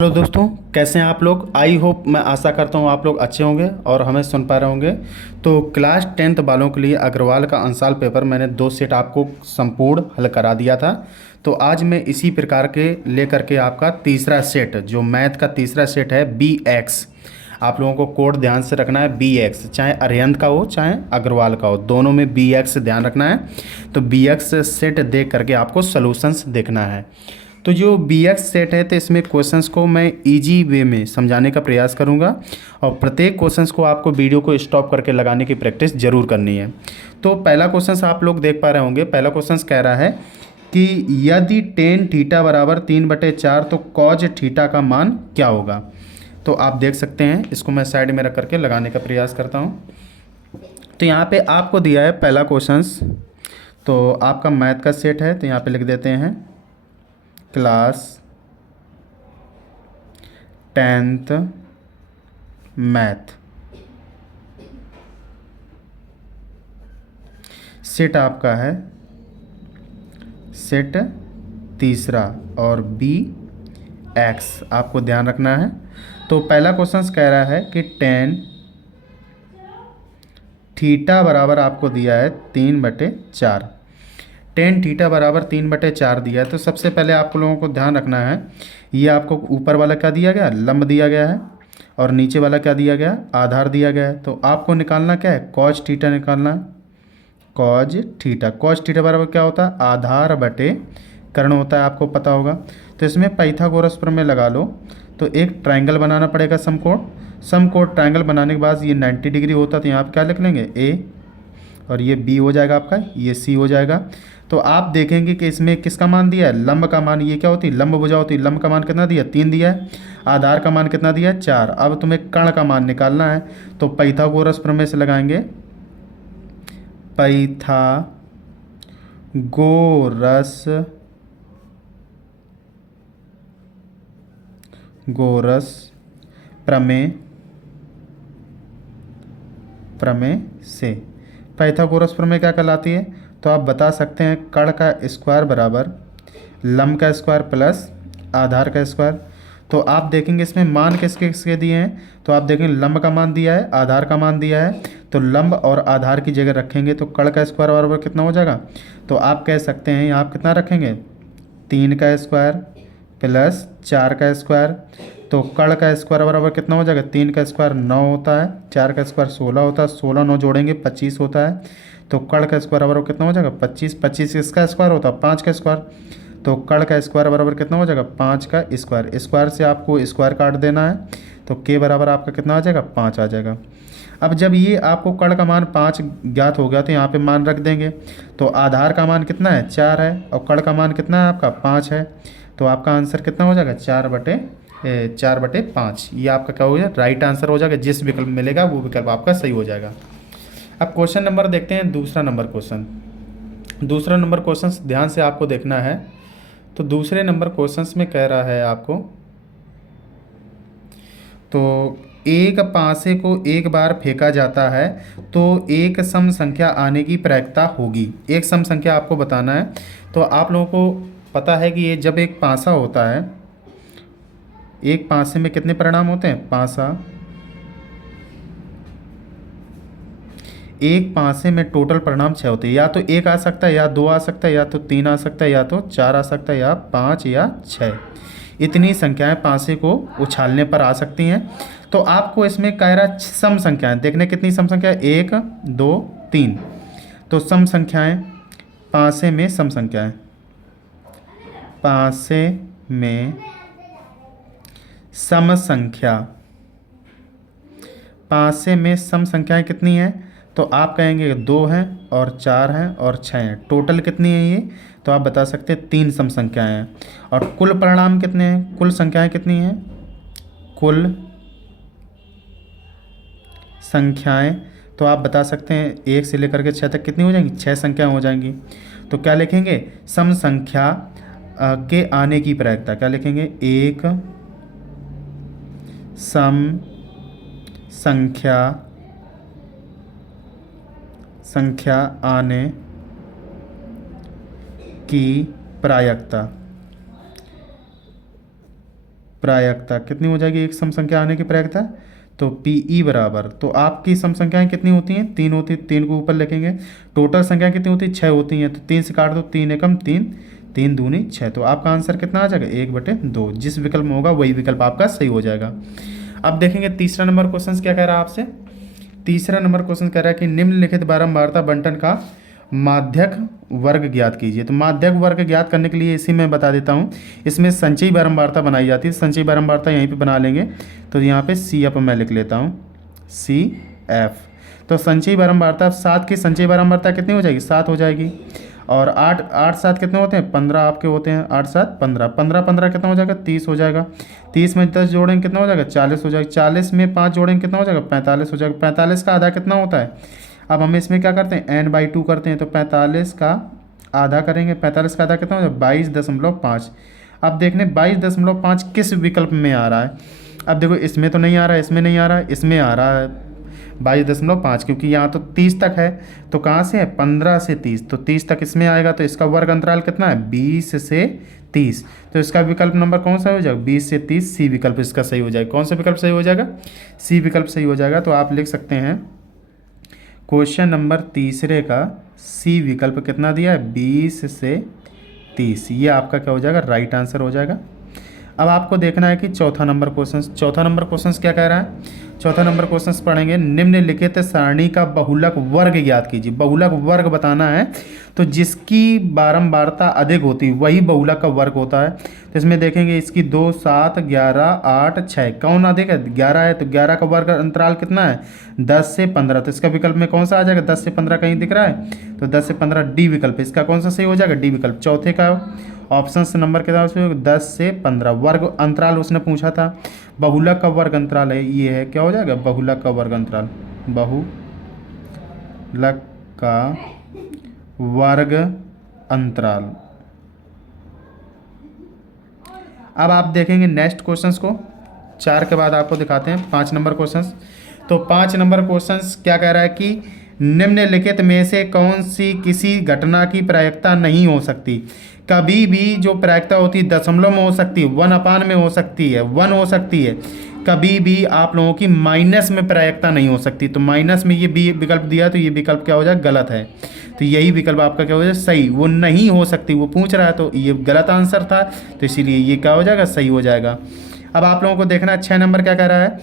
Hello दोस्तों, कैसे हैं आप लोग। आई होप, मैं आशा करता हूँ आप लोग अच्छे होंगे और हमें सुन पा रहे होंगे। तो क्लास 10th वालों के लिए अग्रवाल का अंशाल पेपर मैंने 2 सेट आपको संपूर्ण हल करा दिया था। तो आज मैं इसी प्रकार के लेकर के आपका तीसरा सेट, जो मैथ का तीसरा सेट है बी एक्स। आप लोगों को कोड ध्यान से रखना है, बी एक्स, चाहे अरिहंत का हो चाहे अग्रवाल का हो, दोनों में बी एक्स ध्यान रखना है। तो बी एक्स सेट देख करके आपको सॉल्यूशंस देखना है। तो जो बी एक्स सेट है, तो इसमें क्वेश्चंस को मैं इजी वे में समझाने का प्रयास करूंगा और प्रत्येक क्वेश्चंस को आपको वीडियो को स्टॉप करके लगाने की प्रैक्टिस जरूर करनी है। तो पहला क्वेश्चंस आप लोग देख पा रहे होंगे। पहला क्वेश्चंस कह रहा है कि यदि टेन थीटा बराबर 3/4 तो कॉज थीटा का मान क्या होगा। तो आप देख सकते हैं, इसको मैं साइड में रख करके लगाने का प्रयास करता हूँ। तो यहाँ पे आपको दिया है पहला क्वेश्चंस। तो आपका मैथ का सेट है, तो यहाँ पे लिख देते हैं क्लास 10th मैथ। सेट आपका है सेट तीसरा और बी एक्स आपको ध्यान रखना है। तो पहला क्वेश्चन कह रहा है कि टेन थीटा बराबर आपको दिया है 3/4। टेन थीटा बराबर 3/4 दिया है। तो सबसे पहले आप लोगों को ध्यान रखना है, ये आपको ऊपर वाला क्या दिया गया, लंब दिया गया है, और नीचे वाला क्या दिया गया, आधार दिया गया है। तो आपको निकालना क्या है, कॉज थीटा निकालना है। कॉज थीटा, कॉज थीटा बराबर क्या होता है, आधार बटे कर्ण होता है, आपको पता होगा। तो इसमें पाइथागोरस प्रमेय लगा लो। तो एक ट्रायंगल बनाना पड़ेगा, समकोण। समकोण ट्रायंगल बनाने के बाद ये 90 डिग्री होता है, तो यहाँ पे क्या लिख लेंगे, ए, और ये बी हो जाएगा आपका, ये सी हो जाएगा। तो आप देखेंगे कि इसमें किसका मान दिया है, लंब का मान। ये क्या होती है, लंब भुजा होती है। लंब का मान कितना दिया, 3 दिया है। आधार का मान कितना दिया है, 4। अब तुम्हें कर्ण का मान निकालना है। तो पाइथागोरस प्रमेय से लगाएंगे, पाइथागोरस गोरस प्रमेय प्रमेय से पाइथागोरस प्रमेय क्या कहलाती है। तो आप बता सकते हैं कर्ण का स्क्वायर बराबर लंब का स्क्वायर प्लस आधार का स्क्वायर। तो आप देखेंगे इसमें मान किसके किसके दिए हैं। तो आप देखेंगे लंब का मान दिया है, आधार का मान दिया है। तो लंब और आधार की जगह रखेंगे तो कर्ण का स्क्वायर बराबर कितना हो जाएगा। तो आप कह सकते हैं यहाँ आप कितना रखेंगे, 3 का स्क्वायर प्लस 4 का स्क्वायर। तो कर्ण का स्क्वायर बराबर कितना हो जाएगा, 3 का स्क्वायर 9 होता है, 4 का स्क्वायर 16 होता है, 16 9 जोड़ेंगे 25 होता है। तो कर्ण का स्क्वायर बराबर कितना हो जाएगा, 25। 25 इसका स्क्वायर होता है 5 का स्क्वायर। तो कर्ण का स्क्वायर बराबर कितना हो जाएगा, 5 का स्क्वायर। स्क्वायर से आपको स्क्वायर काट देना है। तो के बराबर आपका कितना आ जाएगा, 5 आ जाएगा। अब जब ये आपको कर्ण का मान 5 ज्ञात हो गया, तो यहाँ पे मान रख देंगे। तो आधार का मान कितना है, 4 है, और कर्ण का मान कितना है आपका, 5 है। तो आपका आंसर कितना हो जाएगा, 4/5। ये आपका क्या हो जाएगा, राइट आंसर हो जाएगा। जिस विकल्प मिलेगा वो विकल्प आपका सही हो जाएगा। अब क्वेश्चन नंबर देखते हैं, दूसरा नंबर क्वेश्चन। दूसरा नंबर क्वेश्चन ध्यान से आपको देखना है। तो दूसरे नंबर क्वेश्चंस में कह रहा है आपको, तो एक पासे को एक बार फेंका जाता है तो एक सम संख्या आने की प्रायिकता होगी। एक सम संख्या आपको बताना है। तो आप लोगों को पता है कि ये जब एक पासा होता है, एक पासे में कितने परिणाम होते हैं, पासा। एक पासे में टोटल परिणाम 6 होते हैं। या तो एक आ सकता है, या 2 आ सकता है, या तो 3 आ सकता है, या तो 4 आ सकता है, या 5 या 6। इतनी संख्याएं पासे को उछालने पर आ सकती हैं। तो आपको इसमें कह रहा सम संख्याएं देखने, कितनी सम संख्या, 1 2 3। तो सम संख्याएं, पासे में सम संख्याएं, पासे में सम संख्या, पासे में सम संख्याएं कितनी हैं। तो आप कहेंगे 2 हैं और 4 हैं और 6 हैं। टोटल कितनी है ये, तो आप बता सकते हैं 3 सम संख्याएं हैं। और कुल परिणाम कितने हैं, कुल संख्याएं कितनी हैं, कुल संख्याएं। तो आप बता सकते हैं 1 से लेकर के 6 तक कितनी हो जाएंगी, 6 संख्याएं हो जाएंगी। तो क्या लिखेंगे, सम संख्या के आने की प्रायिकता क्या लिखेंगे, एक सम संख्या आने की प्रायिकता। प्रायिकता कितनी हो जाएगी, एक सम संख्या आने की प्रायिकता। तो पी ई बराबर, तो आपकी सम संख्याएं कितनी होती हैं, 3 होती है, 3 को ऊपर लिखेंगे। टोटल संख्या कितनी होती है, 6 होती हैं, तो 3 से काट दो, 3 एकम 3, 3 दूनी 6। तो आपका आंसर कितना आ जाएगा, 1/2। जिस विकल्प में होगा वही विकल्प आपका सही हो जाएगा। अब देखेंगे तीसरा नंबर क्वेश्चन क्या कह रहा है आपसे। तीसरा नंबर क्वेश्चन कह रहा है कि निम्नलिखित बारंबारता बंटन का माध्यक वर्ग ज्ञात कीजिए। तो माध्यक वर्ग ज्ञात करने के लिए इसी में बता देता हूँ, इसमें संचयी बारंबारता बनाई जाती है। संचयी बारंबारता यहीं पे बना लेंगे, तो यहाँ पे सी एफ मैं लिख लेता हूँ, सी एफ। तो संचयी बारंबारता 7 की संचयी बारंबारता कितनी हो जाएगी, 7 हो जाएगी। और 8 8 7 कितने होते हैं, 15 आपके होते हैं, 8 7 15, 15 15 कितना हो जाएगा, 30 हो जाएगा। 30 में 10 जोड़ेंगे कितना हो जाएगा, 40 हो जाएगा। 40 में 5 जोड़ेंगे कितना हो जाएगा, 45 हो जाएगा। 45 का आधा कितना होता है, अब हम इसमें क्या करते हैं, n/2 करते हैं, तो 45 का आधा करेंगे, 45 का आधा कितना हो जाएगा, 22.5। अब देखने 22.5 किस विकल्प में आ रहा है। अब देखो इसमें तो नहीं आ रहा है, इसमें नहीं आ रहा है, इसमें आ रहा है 22.5, क्योंकि यहाँ तो 30 तक है। तो कहाँ से है, 15 से 30, तो 30 तक इसमें आएगा। तो इसका वर्ग अंतराल कितना है, 20 से 30। तो इसका विकल्प नंबर कौन सा हो जाएगा, 20 से 30, सी विकल्प इसका सही हो जाएगा। कौन सा विकल्प सही हो जाएगा, सी विकल्प सही हो जाएगा। तो आप लिख सकते हैं क्वेश्चन नंबर तीसरे का सी विकल्प कितना दिया है, 20 से 30। ये आपका क्या हो जाएगा, राइट आंसर हो जाएगा। अब आपको देखना है कि चौथा नंबर क्वेश्चन क्या कह रहा है। चौथा नंबर क्वेश्चन पढ़ेंगे, निम्नलिखित सारणी का बहुलक वर्ग ज्ञात कीजिए। बहुलक वर्ग बताना है, तो जिसकी बारंबारता अधिक होती है वही बहुलक का वर्ग होता है। तो इसमें देखेंगे इसकी 2 7 11 8 6 कौन अधिक है, 11 है। तो 11 का वर्ग अंतराल कितना है, 10 से 15। तो इसका विकल्प में कौन सा आ जाएगा, 10 से 15 कहीं दिख रहा है, तो 10 से 15 डी विकल्प। इसका कौन सा सही हो जाएगा, डी विकल्प। चौथे का ऑप्शन से नंबर के हिसाब से 10 से 15 वर्ग अंतराल उसने पूछा था। बहुलक का वर्ग अंतराल है, ये है, क्या हो जाएगा, बहुलक का वर्ग अंतराल, बहुलक का वर्ग अंतराल। अब आप देखेंगे नेक्स्ट क्वेश्चंस को, 4 के बाद आपको दिखाते हैं 5 नंबर क्वेश्चंस। तो 5 नंबर क्वेश्चंस क्या कह रहा है कि निम्नलिखित में से कौन सी किसी घटना की प्रायिकता नहीं हो सकती। कभी भी जो प्रायिकता होती है दशमलव में हो सकती है, 1/, में हो सकती है, 1 हो सकती है। कभी भी आप लोगों की माइनस में प्रायिकता नहीं हो सकती। तो माइनस में ये बी विकल्प दिया, तो ये विकल्प क्या हो जाए, गलत है। तो यही विकल्प आपका क्या हो जाए, सही। वो नहीं हो सकती वो पूछ रहा है, तो ये गलत आंसर था, तो इसीलिए ये क्या हो जाएगा, सही हो जाएगा। अब आप लोगों को देखना है 6 नंबर क्या कह रहा है।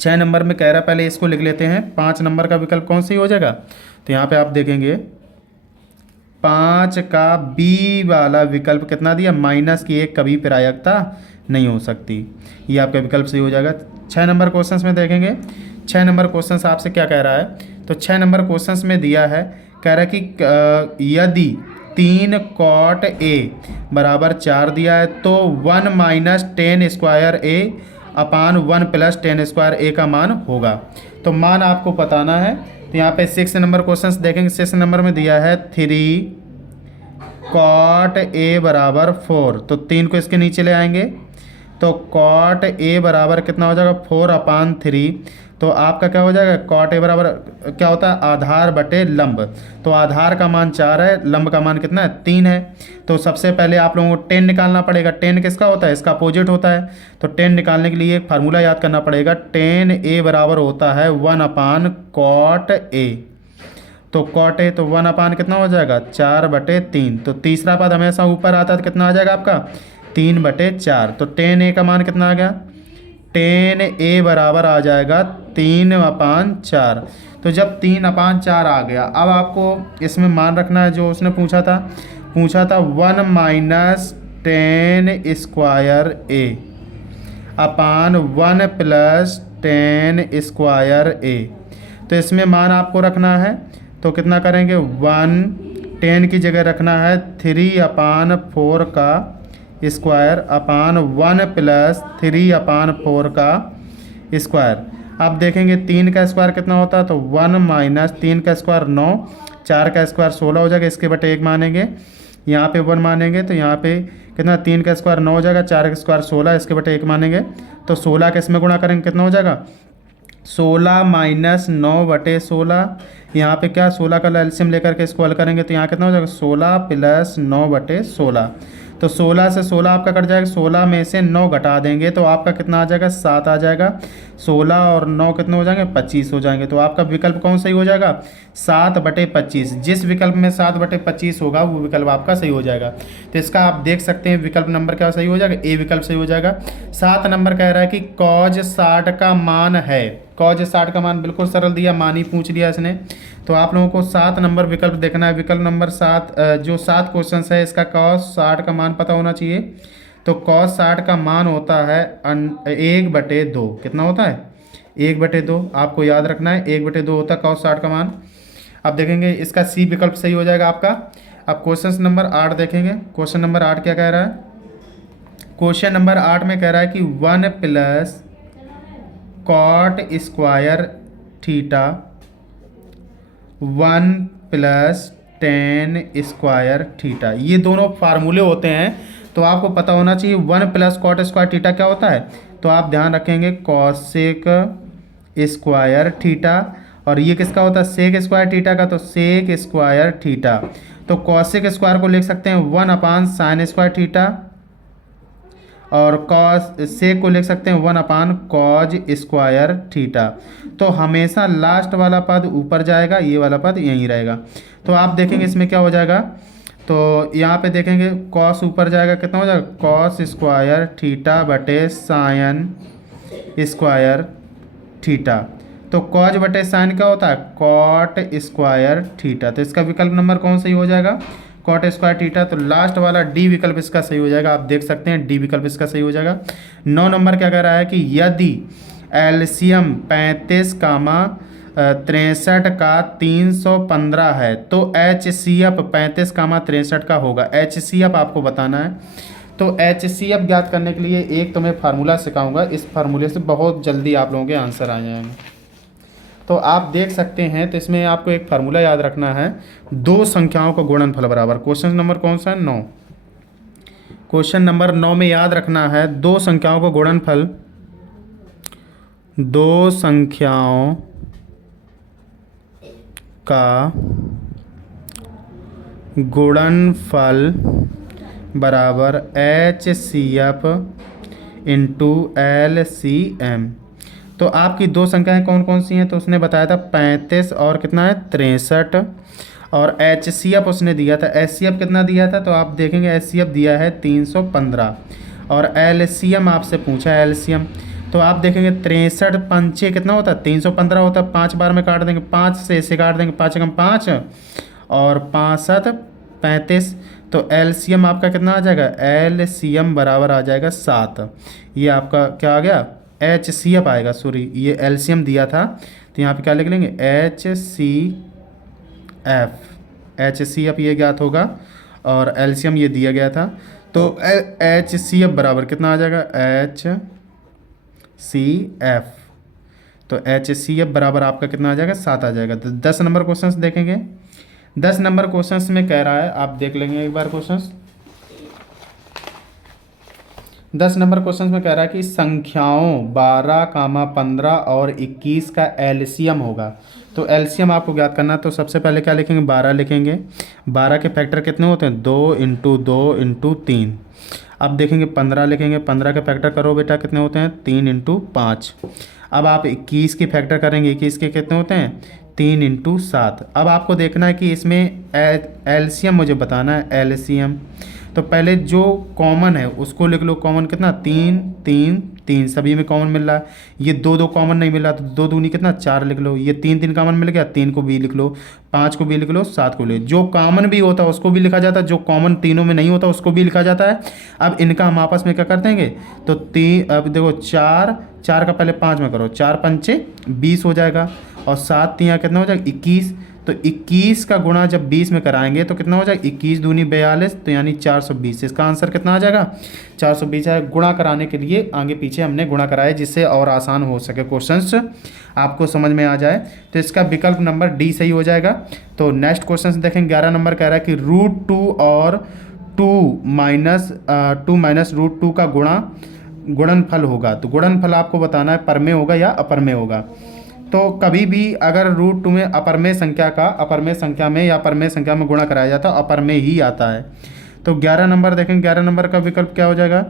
6 नंबर में कह रहा है, पहले इसको लिख लेते हैं, 5 नंबर का विकल्प कौन सी हो जाएगा। तो यहाँ पे आप देखेंगे 5 का बी वाला विकल्प कितना दिया, -1 कभी प्रायिकता नहीं हो सकती। ये आपका विकल्प सही हो जाएगा। 6 नंबर क्वेश्चंस में देखेंगे, 6 नंबर क्वेश्चंस आपसे क्या कह रहा है। तो 6 नंबर क्वेश्चंस में दिया है, कह रहा है कि यदि 3 cot A बराबर 4 दिया है, तो 1 - 10 square A upon 1 + 10 square A का मान होगा। तो मान आपको बताना है। तो यहाँ पे 6 नंबर क्वेश्चन देखेंगे, 6 नंबर में दिया है 3 cot A बराबर 4। तो 3 को इसके नीचे ले आएंगे, तो cot A बराबर कितना हो जाएगा, 4/3। तो आपका क्या हो जाएगा, cot A बराबर क्या होता है, आधार बटे लंब। तो आधार का मान 4 है, लंब का मान कितना है, 3 है। तो सबसे पहले आप लोगों को 10 निकालना पड़ेगा। 10 किसका होता है, इसका अपोजिट होता है। तो 10 निकालने के लिए एक फार्मूला याद करना पड़ेगा। 10A बराबर होता है 1/cot A। तो cot A तो 1/ कितना हो जाएगा, 4/3। तो तीसरा पद हमेशा ऊपर आता है, तो कितना आ जाएगा आपका, 3/4। तो 10A का मान कितना आ गया, 10A बराबर आ जाएगा 3/4। तो जब 3/4 आ गया, अब आपको इसमें मान रखना है जो उसने पूछा था 1 - 10 square A upon 1 + 10 square A। तो इसमें मान आपको रखना है, तो कितना करेंगे, 10 की जगह रखना है 3/4 का स्क्वायर अपान 1 + 3/4 का स्क्वायर। अब देखेंगे 3 का स्क्वायर कितना होता है, तो 1 - 3 का स्क्वायर 9, 4 का स्क्वायर 16 हो जाएगा, इसके बटे 1 मानेंगे, यहाँ पे 1 मानेंगे, तो यहाँ पे कितना, 3 का स्क्वायर 9 हो जाएगा, 4 का स्क्वायर 16, इसके बटे 1 मानेंगे, तो 16 के इसमें गुणा करेंगे कितना हो जाएगा, 16 - 9/16। यहाँ पे क्या, 16 का एलसीएम लेकर के इसको हल करेंगे, तो यहाँ कितना हो जाएगा, 16 + 9/16। तो तो 16 से 16 आपका कट जाएगा, 16 में से 9 घटा देंगे तो आपका कितना आ जाएगा, 7 आ जाएगा। 16 और 9 कितने हो जाएंगे, 25 हो जाएंगे। तो आपका विकल्प कौन सही हो जाएगा, 7/25। जिस विकल्प में 7/25 होगा वो विकल्प आपका सही हो जाएगा। तो इसका आप देख सकते हैं विकल्प नंबर क्या सही हो जाएगा, ए विकल्प सही हो जाएगा। 7 नंबर कह रहा है कि कॉज 60 का मान है। कॉज 60 का मान बिल्कुल सरल दिया, मान ही पूछ लिया इसने। तो आप लोगों को 7 नंबर विकल्प देखना है। विकल्प नंबर 7 जो 7 क्वेश्चन है इसका कॉस 60 का मान पता होना चाहिए। तो कॉस 60 का मान होता है 1/2। कितना होता है, 1/2। आपको याद रखना है 1/2 होता है कॉस 60 का मान। अब देखेंगे इसका सी विकल्प सही हो जाएगा आपका। अब क्वेश्चन नंबर 8 देखेंगे। क्वेश्चन नंबर 8 क्या कह रहा है, क्वेश्चन नंबर 8 में कह रहा है कि 1 + cot square theta 1 + tan square theta, ये दोनों फार्मूले होते हैं। तो आपको पता होना चाहिए 1 + कॉट स्क्वायर थीटा क्या होता है। तो आप ध्यान रखेंगे कॉसेक स्क्वायर थीटा, और ये किसका होता है, सेक स्क्वायर थीटा का। तो सेक स्क्वायर थीटा, तो कॉसेक स्क्वायर को लिख सकते हैं 1/sin स्क्वायर थीटा, और कॉस सेक को लिख सकते हैं 1/कॉज स्क्वायर थीटा। तो हमेशा लास्ट वाला पद ऊपर जाएगा, ये वाला पद यहीं रहेगा। तो आप देखेंगे इसमें क्या हो जाएगा, तो यहाँ पे देखेंगे कॉस ऊपर जाएगा, कितना हो जाएगा, कॉस स्क्वायर थीटा बटे साइन स्क्वायर थीटा। तो कॉज बटे साइन क्या होता है, कॉट स्क्वायर थीटा। तो इसका विकल्प नंबर कौन सही हो जाएगा, कॉट स्क्वायर थीटा। तो लास्ट वाला डी विकल्प इसका सही हो जाएगा। आप देख सकते हैं डी विकल्प इसका सही हो जाएगा। 9 नंबर क्या कह रहा है कि यदि एलसीएम 35, 63 का 315 है तो एचसीएफ 35, 63 का होगा। एचसीएफ आपको बताना है। तो एचसीएफ ज्ञात करने के लिए एक तो मैं फार्मूला सिखाऊंगा, इस फार्मूले से बहुत जल्दी आप लोगों के आंसर आ जाएंगे। तो आप देख सकते हैं, तो इसमें आपको एक फार्मूला याद रखना है, दो संख्याओं का गुणनफल बराबर। क्वेश्चन नंबर कौन सा है, 9। क्वेश्चन नंबर 9 में याद रखना है दो संख्याओं का गुणनफल, दो संख्याओं का गुणनफल बराबर HCF × LCM। तो आपकी दो संख्याएं कौन कौन सी हैं, तो उसने बताया था 35 और कितना है 63, और HCF उसने दिया था, HCF कितना दिया था, तो आप देखेंगे HCF दिया है 315, और LCM आपसे पूछा है LCM। तो आप देखेंगे 63 पंचे कितना होता है 315 होता है, 5 बार में काट देंगे, 5 से इसे काट देंगे, 5 एकम 5 और 5 7 35। तो LCM आपका कितना आ जाएगा, LCM बराबर आ जाएगा 7। ये आपका क्या आ गया, HCF आएगा, सॉरी ये LCM दिया था तो यहाँ पे क्या लिख लेंगे HCF ये ज्ञात होगा, और LCM ये दिया गया था। तो HCF बराबर कितना आ जाएगा, HCF। तो HCF बराबर आपका कितना आ जाएगा, 7 आ जाएगा। तो 10 नंबर क्वेश्चन देखेंगे। 10 नंबर क्वेश्चन में कह रहा है, आप देख लेंगे एक बार क्वेश्चन। 10 नंबर क्वेश्चन में कह रहा है कि संख्याओं 12, 15 और 21 का एलसीएम होगा। तो एलसीएम आपको ज्ञात करना है। तो सबसे पहले क्या लिखेंगे, 12 लिखेंगे। 12 के फैक्टर कितने होते हैं, 2 × 2 × 3। अब देखेंगे 15 लिखेंगे। 15 के फैक्टर करो बेटा, कितने होते हैं, 3 × 5। अब आप 21 की फैक्टर करेंगे। 21 के कितने होते हैं, 3 × 7। अब आपको देखना है कि इसमें एलसीएम मुझे बताना है, एलसीएम। तो पहले जो कॉमन है उसको लिख लो। कॉमन कितना, 3 3 3, सभी में कॉमन मिल रहा है। ये 2 2 कॉमन नहीं मिल रहा, तो 2 दूनी कितना 4 लिख लो। ये 3 3 कॉमन मिल गया, 3 को भी लिख लो, 5 को भी लिख लो, 7 को ले। जो कॉमन भी होता है उसको भी लिखा जाता है, जो कॉमन तीनों में नहीं होता उसको भी लिखा जाता है। अब इनका हम आपस में क्या कर देंगे, तो 3, अब देखो 4 4 का पहले 5 में करो, 4 पंचे 20 हो जाएगा, और 7 3 कितना हो जाएगा 21। तो 21 का गुणा जब 20 में कराएंगे तो कितना हो जाएगा, 21 दूनी 42, तो यानी 420। इसका आंसर कितना आ जाएगा, 420 है। गुणा कराने के लिए आगे पीछे हमने गुणा कराया, जिससे और आसान हो सके क्वेश्चंस आपको समझ में आ जाए। तो इसका विकल्प नंबर डी सही हो जाएगा। तो नेक्स्ट क्वेश्चन देखें। 11 नंबर कह रहा है कि √2 और 2 माइनस √2 का गुणनफल होगा। तो गुणनफल आपको बताना है परमेय होगा या अपरमेय होगा। तो कभी भी अगर √2 में अपरमेय संख्या का अपरमेय संख्या में या परमेय संख्या में गुणा कराया जाता है, अपरमेय ही आता है। तो 11 नंबर देखेंगे, 11 नंबर का विकल्प क्या हो जाएगा,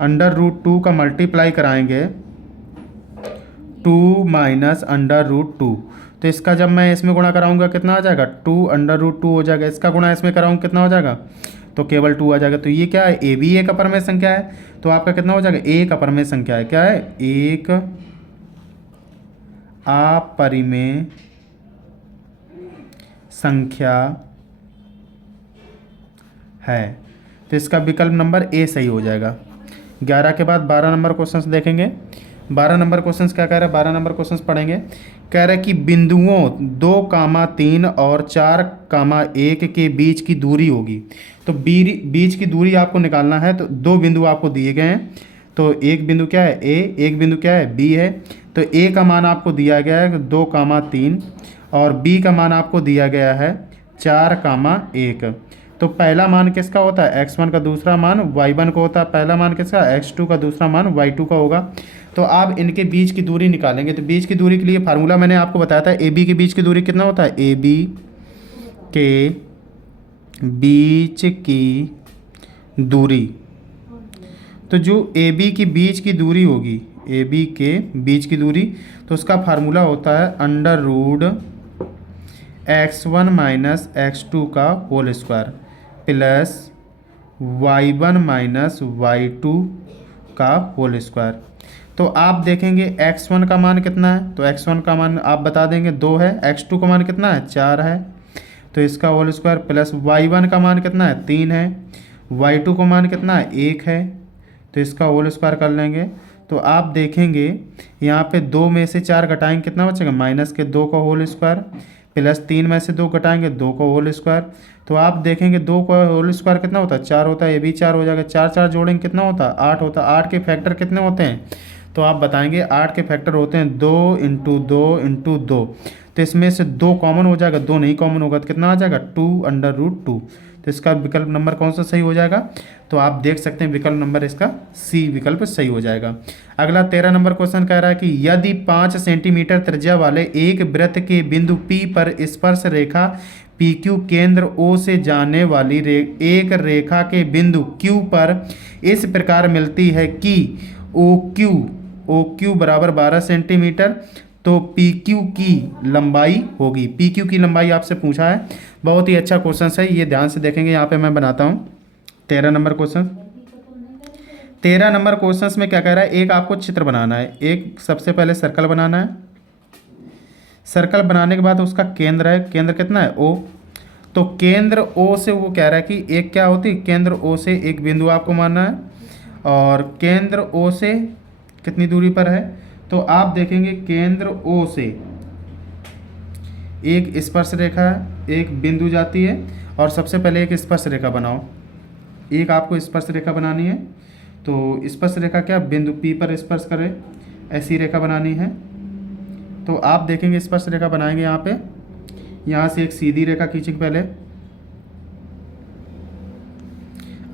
√2 का मल्टीप्लाई कराएंगे 2 माइनस √2। तो इसका जब मैं इसमें गुणा कराऊंगा कितना आ जाएगा, 2 √2 हो जाएगा। इसका गुणा इसमें कराऊंगा कितना हो जाएगा, तो केवल 2 आ जाएगा। तो ये क्या है, ए भी एक अपरमेय संख्या है, तो आपका कितना हो जाएगा, एक अपरमेय संख्या है। क्या है, एक अपरिमेय संख्या है। तो इसका विकल्प नंबर ए सही हो जाएगा। 11 के बाद 12 नंबर क्वेश्चंस देखेंगे। 12 नंबर क्वेश्चंस क्या कह रहा है, 12 नंबर क्वेश्चंस पढ़ेंगे। कह रहा है कि बिंदुओं 2, 3 और 4, 1 के बीच की दूरी होगी। तो बीच की दूरी आपको निकालना है। तो दो बिंदु आपको दिए गए हैं। तो एक बिंदु क्या है, ए, एक बिंदु क्या है, बी है। तो ए का मान आपको दिया गया है 2, 3 और बी का मान आपको दिया गया है 4, 1। तो पहला मान किसका होता है, x1 का, दूसरा मान y1 का होता है। पहला मान किसका, x2 का, दूसरा मान y2 का होगा। तो आप इनके बीच की दूरी निकालेंगे। तो बीच की दूरी के लिए फार्मूला मैंने आपको बताया था, ए बी के बीच की दूरी कितना होता है, ए बी के बीच की दूरी। तो जो ए बी की बीच की दूरी होगी, ए बी के बीच की दूरी, तो उसका फार्मूला होता है √x1 माइनस x2 का whole square plus y1 minus y2 का होल स्क्वायर। तो आप देखेंगे x1 का मान कितना है, तो x1 का मान आप बता देंगे 2 है, x2 का मान कितना है, 4 है, तो इसका होल स्क्वायर प्लस y1 का मान कितना है, 3 है, y2 का मान कितना है, 1 है, तो इसका होल स्क्वायर कर लेंगे। तो आप देखेंगे यहाँ पे 2 में से 4 घटाएंगे कितना बचेगा, -2 का होल स्क्वायर प्लस 3 में से 2 घटाएंगे 2 का होल स्क्वायर। तो आप देखेंगे 2 का होल स्क्वायर कितना होता है, 4 होता है, ये भी 4 हो जाएगा। 4 4 जोड़ेंगे कितना होता है, 8 होता है। 8 के फैक्टर कितने होते हैं, तो आप बताएंगे 8 के फैक्टर होते हैं 2 × 2 × 2। तो इसमें से 2 कॉमन हो जाएगा, 2 नहीं कॉमन होगा तो कितना आ जाएगा, 2 √2। तो इसका विकल्प नंबर कौन सा सही हो जाएगा, तो आप देख सकते हैं विकल्प नंबर इसका सी विकल्प सही हो जाएगा। अगला 13 नंबर क्वेश्चन कह रहा है कि यदि 5 सेंटीमीटर त्रिज्या वाले एक वृत्त के बिंदु P पर स्पर्श रेखा PQ केंद्र O से जाने वाली एक रेखा के बिंदु Q पर इस प्रकार मिलती है कि OQ बराबर 12 सेंटीमीटर, तो PQ की लंबाई होगी। PQ की लंबाई आपसे पूछा है, बहुत ही अच्छा क्वेश्चन है, ये ध्यान से देखेंगे। यहाँ पे मैं बनाता हूँ 13 नंबर क्वेश्चन। 13 नंबर क्वेश्चन में क्या कह रहा है, एक आपको चित्र बनाना है। एक सबसे पहले सर्कल बनाना है। सर्कल बनाने के बाद उसका केंद्र है, केंद्र कितना है, O। तो केंद्र O से वो कह रहा है कि एक क्या होती है, केंद्र O से एक बिंदु आपको मानना है, और केंद्र O से कितनी दूरी पर है, तो आप देखेंगे केंद्र O से एक स्पर्श रेखा है, एक बिंदु जाती है, और सबसे पहले एक स्पर्श रेखा बनाओ। एक आपको स्पर्श रेखा बनानी है। तो स्पर्श रेखा क्या, बिंदु P पर स्पर्श करे, ऐसी रेखा बनानी है। तो आप देखेंगे स्पर्श रेखा बनाएंगे यहाँ पे, यहाँ से एक सीधी रेखा खींचेंगे पहले।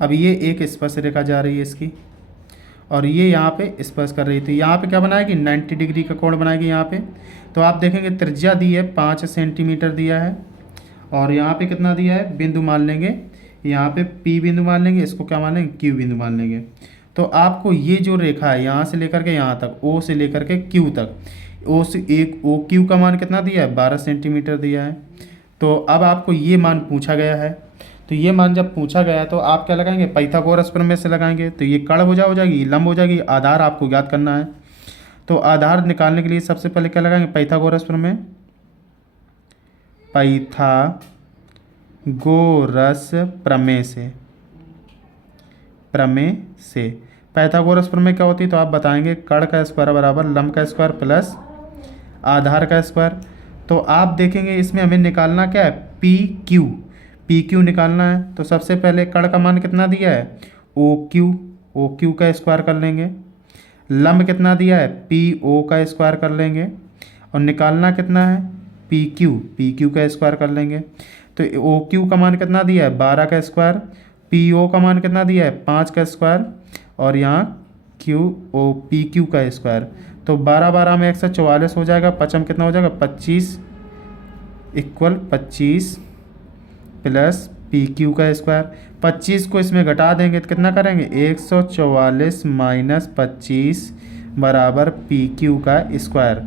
अब ये एक स्पर्श रेखा जा रही है इसकी, और ये यहाँ पे स्पर्श कर रही थी। यहाँ पे क्या बनाएगी, 90 डिग्री का कोण बनाएगी यहाँ पे। तो आप देखेंगे त्रिज्या दी है 5 सेंटीमीटर दिया है, और यहाँ पे कितना दिया है, बिंदु मान लेंगे, यहाँ पे P बिंदु मान लेंगे, इसको क्या मान लेंगे, Q बिंदु मान लेंगे। तो आपको ये जो रेखा है यहाँ से लेकर के यहाँ तक, O से लेकर के Q तक, O से एक OQ का मान कितना दिया है, 12 सेंटीमीटर दिया है। तो अब आपको ये मान पूछा गया है। तो ये मान जब पूछा गया तो आप क्या लगाएंगे, पाइथागोरस प्रमेय से लगाएंगे। तो ये कड़ हो जाएगी, लंब हो जाएगी, आधार आपको ज्ञात करना है। तो आधार निकालने के लिए सबसे पहले क्या लगाएंगे, पाइथागोरस प्रमेय। पाइथागोरस प्रमेय से पाइथागोरस प्रमेय क्या होती है, तो आप बताएंगे कड़ का स्क्वायर बराबर लंब का स्क्वायर प्लस आधार का स्क्वायर। तो आप देखेंगे इसमें हमें निकालना क्या है, PQ निकालना है। तो सबसे पहले कड़ का मान कितना दिया है, OQ का स्क्वायर कर लेंगे। लंब कितना दिया है, PO का स्क्वायर कर लेंगे, और निकालना कितना है, PQ का स्क्वायर कर लेंगे। तो OQ का मान कितना दिया है, 12 का स्क्वायर, PO का मान कितना दिया है, 5 का स्क्वायर, और यहाँ PQ का स्क्वायर। तो 12 12 में 144 हो जाएगा, 5 में कितना हो जाएगा, 25 = 25 प्लस PQ का स्क्वायर। 25 को इसमें घटा देंगे तो कितना करेंगे, 144 माइनस 25 बराबर पी क्यू का स्क्वायर।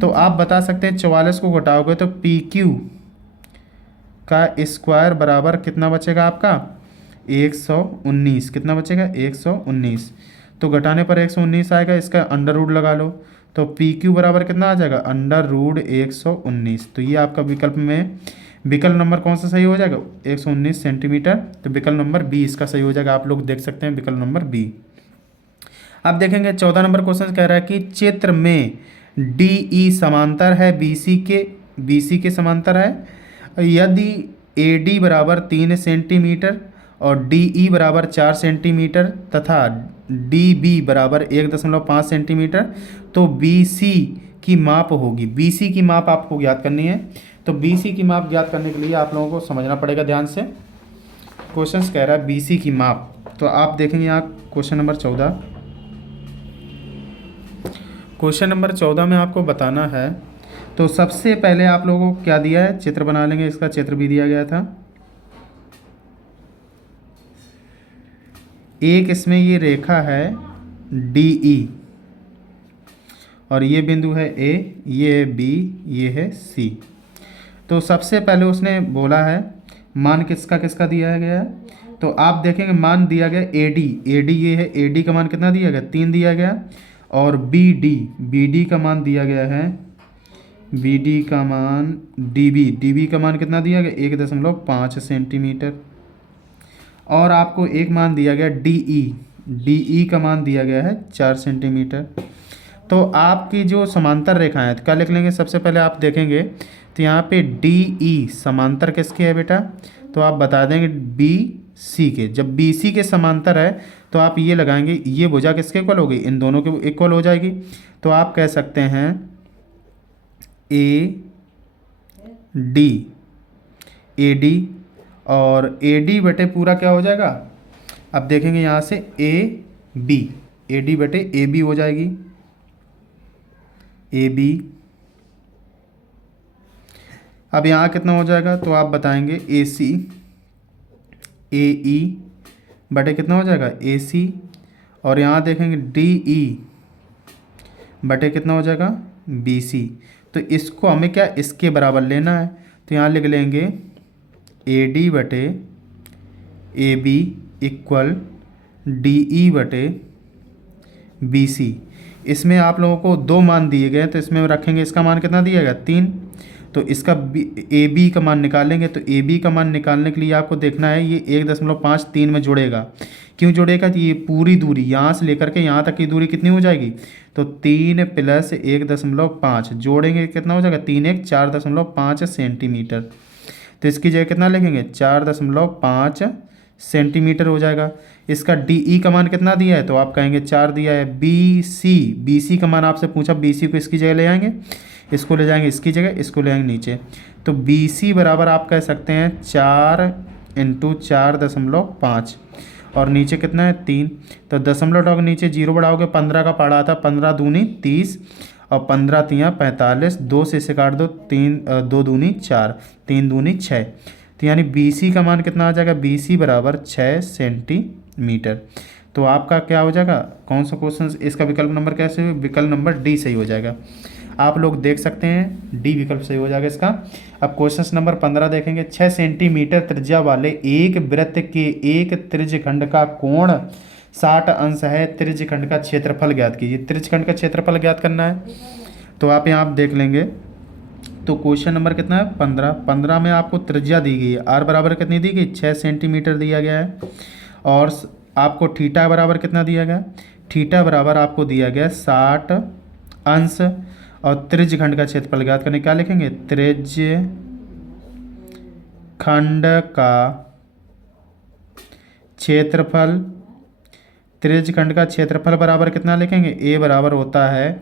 तो आप बता सकते हैं 44 को घटाओगे तो पी क्यू का स्क्वायर बराबर कितना बचेगा आपका, 119। कितना बचेगा, 119। तो घटाने पर 119 आएगा, इसका अंडर रूट लगा लो तो पी क्यू बराबर कितना आ जाएगा, अंडर रूट 119। तो ये आपका विकल्प में विकल्प नंबर कौन सा सही हो जाएगा, 119 सेंटीमीटर। तो विकल्प नंबर बी इसका सही हो जाएगा। आप लोग देख सकते हैं विकल्प नंबर बी। अब देखेंगे 14 नंबर क्वेश्चन कह रहा है कि चित्र में डी ई समांतर है बी सी के समांतर है। यदि ए डी बराबर 3 सेंटीमीटर और डी ई बराबर 4 सेंटीमीटर तथा डी बी बराबर 1.5 सेंटीमीटर तो बी सी की माप होगी। बी सी की माप आपको ज्ञात करनी है। तो बी सी की माप ज्ञात करने के लिए आप लोगों को समझना पड़ेगा ध्यान से। क्वेश्चन कह रहा है बी सी की माप। तो आप देखेंगे यहाँ क्वेश्चन नंबर 14। क्वेश्चन नंबर 14 में आपको बताना है। तो सबसे पहले आप लोगों को क्या दिया है, चित्र बना लेंगे। इसका चित्र भी दिया गया था। एक इसमें ये रेखा है डी ई और ये बिंदु है ए, ये है बी, ये है सी। तो सबसे पहले उसने बोला है मान किसका किसका दिया गया है। तो आप देखेंगे मान दिया गया ए डी ये है, ए डी का मान कितना दिया गया, 3 दिया गया। और बी डी का मान दिया गया है, बी डी का मान, डी बी का मान कितना दिया गया, 1.5 सेंटीमीटर। और आपको एक मान दिया गया डी ई का मान दिया गया है 4 सेंटीमीटर। तो आपकी जो समांतर रेखाएं हैं तो क्या लिख लेंगे, सबसे पहले आप देखेंगे तो यहाँ पे डी ई समांतर किसके है बेटा, तो आप बता देंगे बी सी के। जब बी सी के समांतर है तो आप ये लगाएंगे, ये भुजा किसके इक्वल होगी, इन दोनों के इक्वल हो जाएगी। तो आप कह सकते हैं ए डी और ए डी बटे पूरा क्या हो जाएगा। अब देखेंगे यहाँ से ए डी बटे ए बी हो जाएगी, ए बी। अब यहाँ कितना हो जाएगा, तो आप बताएंगे ए सी ए ई बटे कितना हो जाएगा, ए सी। और यहाँ देखेंगे डी ई बटे कितना हो जाएगा, बी सी। तो इसको हमें क्या इसके बराबर लेना है। तो यहाँ लिख लेंगे ए डी बटे A B equal D E बटे बी सी। इसमें आप लोगों को 2 मान दिए गए तो इसमें रखेंगे, इसका मान कितना दिया गया, 3। तो इसका ए बी का मान निकालेंगे। तो ए बी का मान निकालने के लिए आपको देखना है ये 1.5 3 में जुड़ेगा। क्यों जुड़ेगा, तो ये पूरी दूरी यहाँ से लेकर के यहाँ तक की दूरी कितनी हो जाएगी, तो 3 + 1.5 जोड़ेंगे कितना हो जाएगा, 3 1 4.5 सेंटीमीटर। तो इसकी जगह कितना लिखेंगे, 4.5 सेंटीमीटर हो जाएगा। इसका डी ई का मान कितना दिया है, तो आप कहेंगे 4 दिया है। बी सी का मान आपसे पूछा, बी सी को इसकी जगह ले आएंगे, इसको ले जाएंगे इसकी जगह, इसको ले आएंगे नीचे। तो बी सी बराबर आप कह सकते हैं 4 × 4.5 और नीचे कितना है 3। तो दशमलव हटाओगे नीचे 0 बढ़ाओगे, 15 का पढ़ा था, 15 दूनी 30 और 15 तियाँ 45, 2 से इसे काट दो, 2 दूनी 4, 3 दूनी 6। तो यानी बी सी का मान कितना आ जाएगा, बी सी बराबर 6 सेंटीमीटर। तो आपका क्या हो जाएगा, कौन सा क्वेश्चन, इसका विकल्प नंबर कैसे हो, विकल्प नंबर डी सही हो जाएगा। आप लोग देख सकते हैं डी विकल्प सही हो जाएगा इसका। अब क्वेश्चन नंबर 15 देखेंगे। 6 सेंटीमीटर त्रिज्या वाले एक वृत्त के एक त्रिज्यखंड का कोण 60 अंश है। त्रिज्यखंड का क्षेत्रफल ज्ञात कीजिए। त्रिज्यखंड का क्षेत्रफल ज्ञात करना है। तो आप यहाँ देख लेंगे तो क्वेश्चन नंबर कितना है 15 में आपको त्रिज्या दी गई है, आर बराबर कितनी दी गई, 6 सेंटीमीटर दिया गया है। और आपको थीटा बराबर कितना दिया गया, थीटा बराबर आपको दिया गया 60 अंश। और त्रिज्यखंड का क्षेत्रफल ज्ञात करने क्या लिखेंगे, त्रिज्यखंड का क्षेत्रफल, त्रिज्यखंड का क्षेत्रफल बराबर कितना लिखेंगे, ए बराबर होता है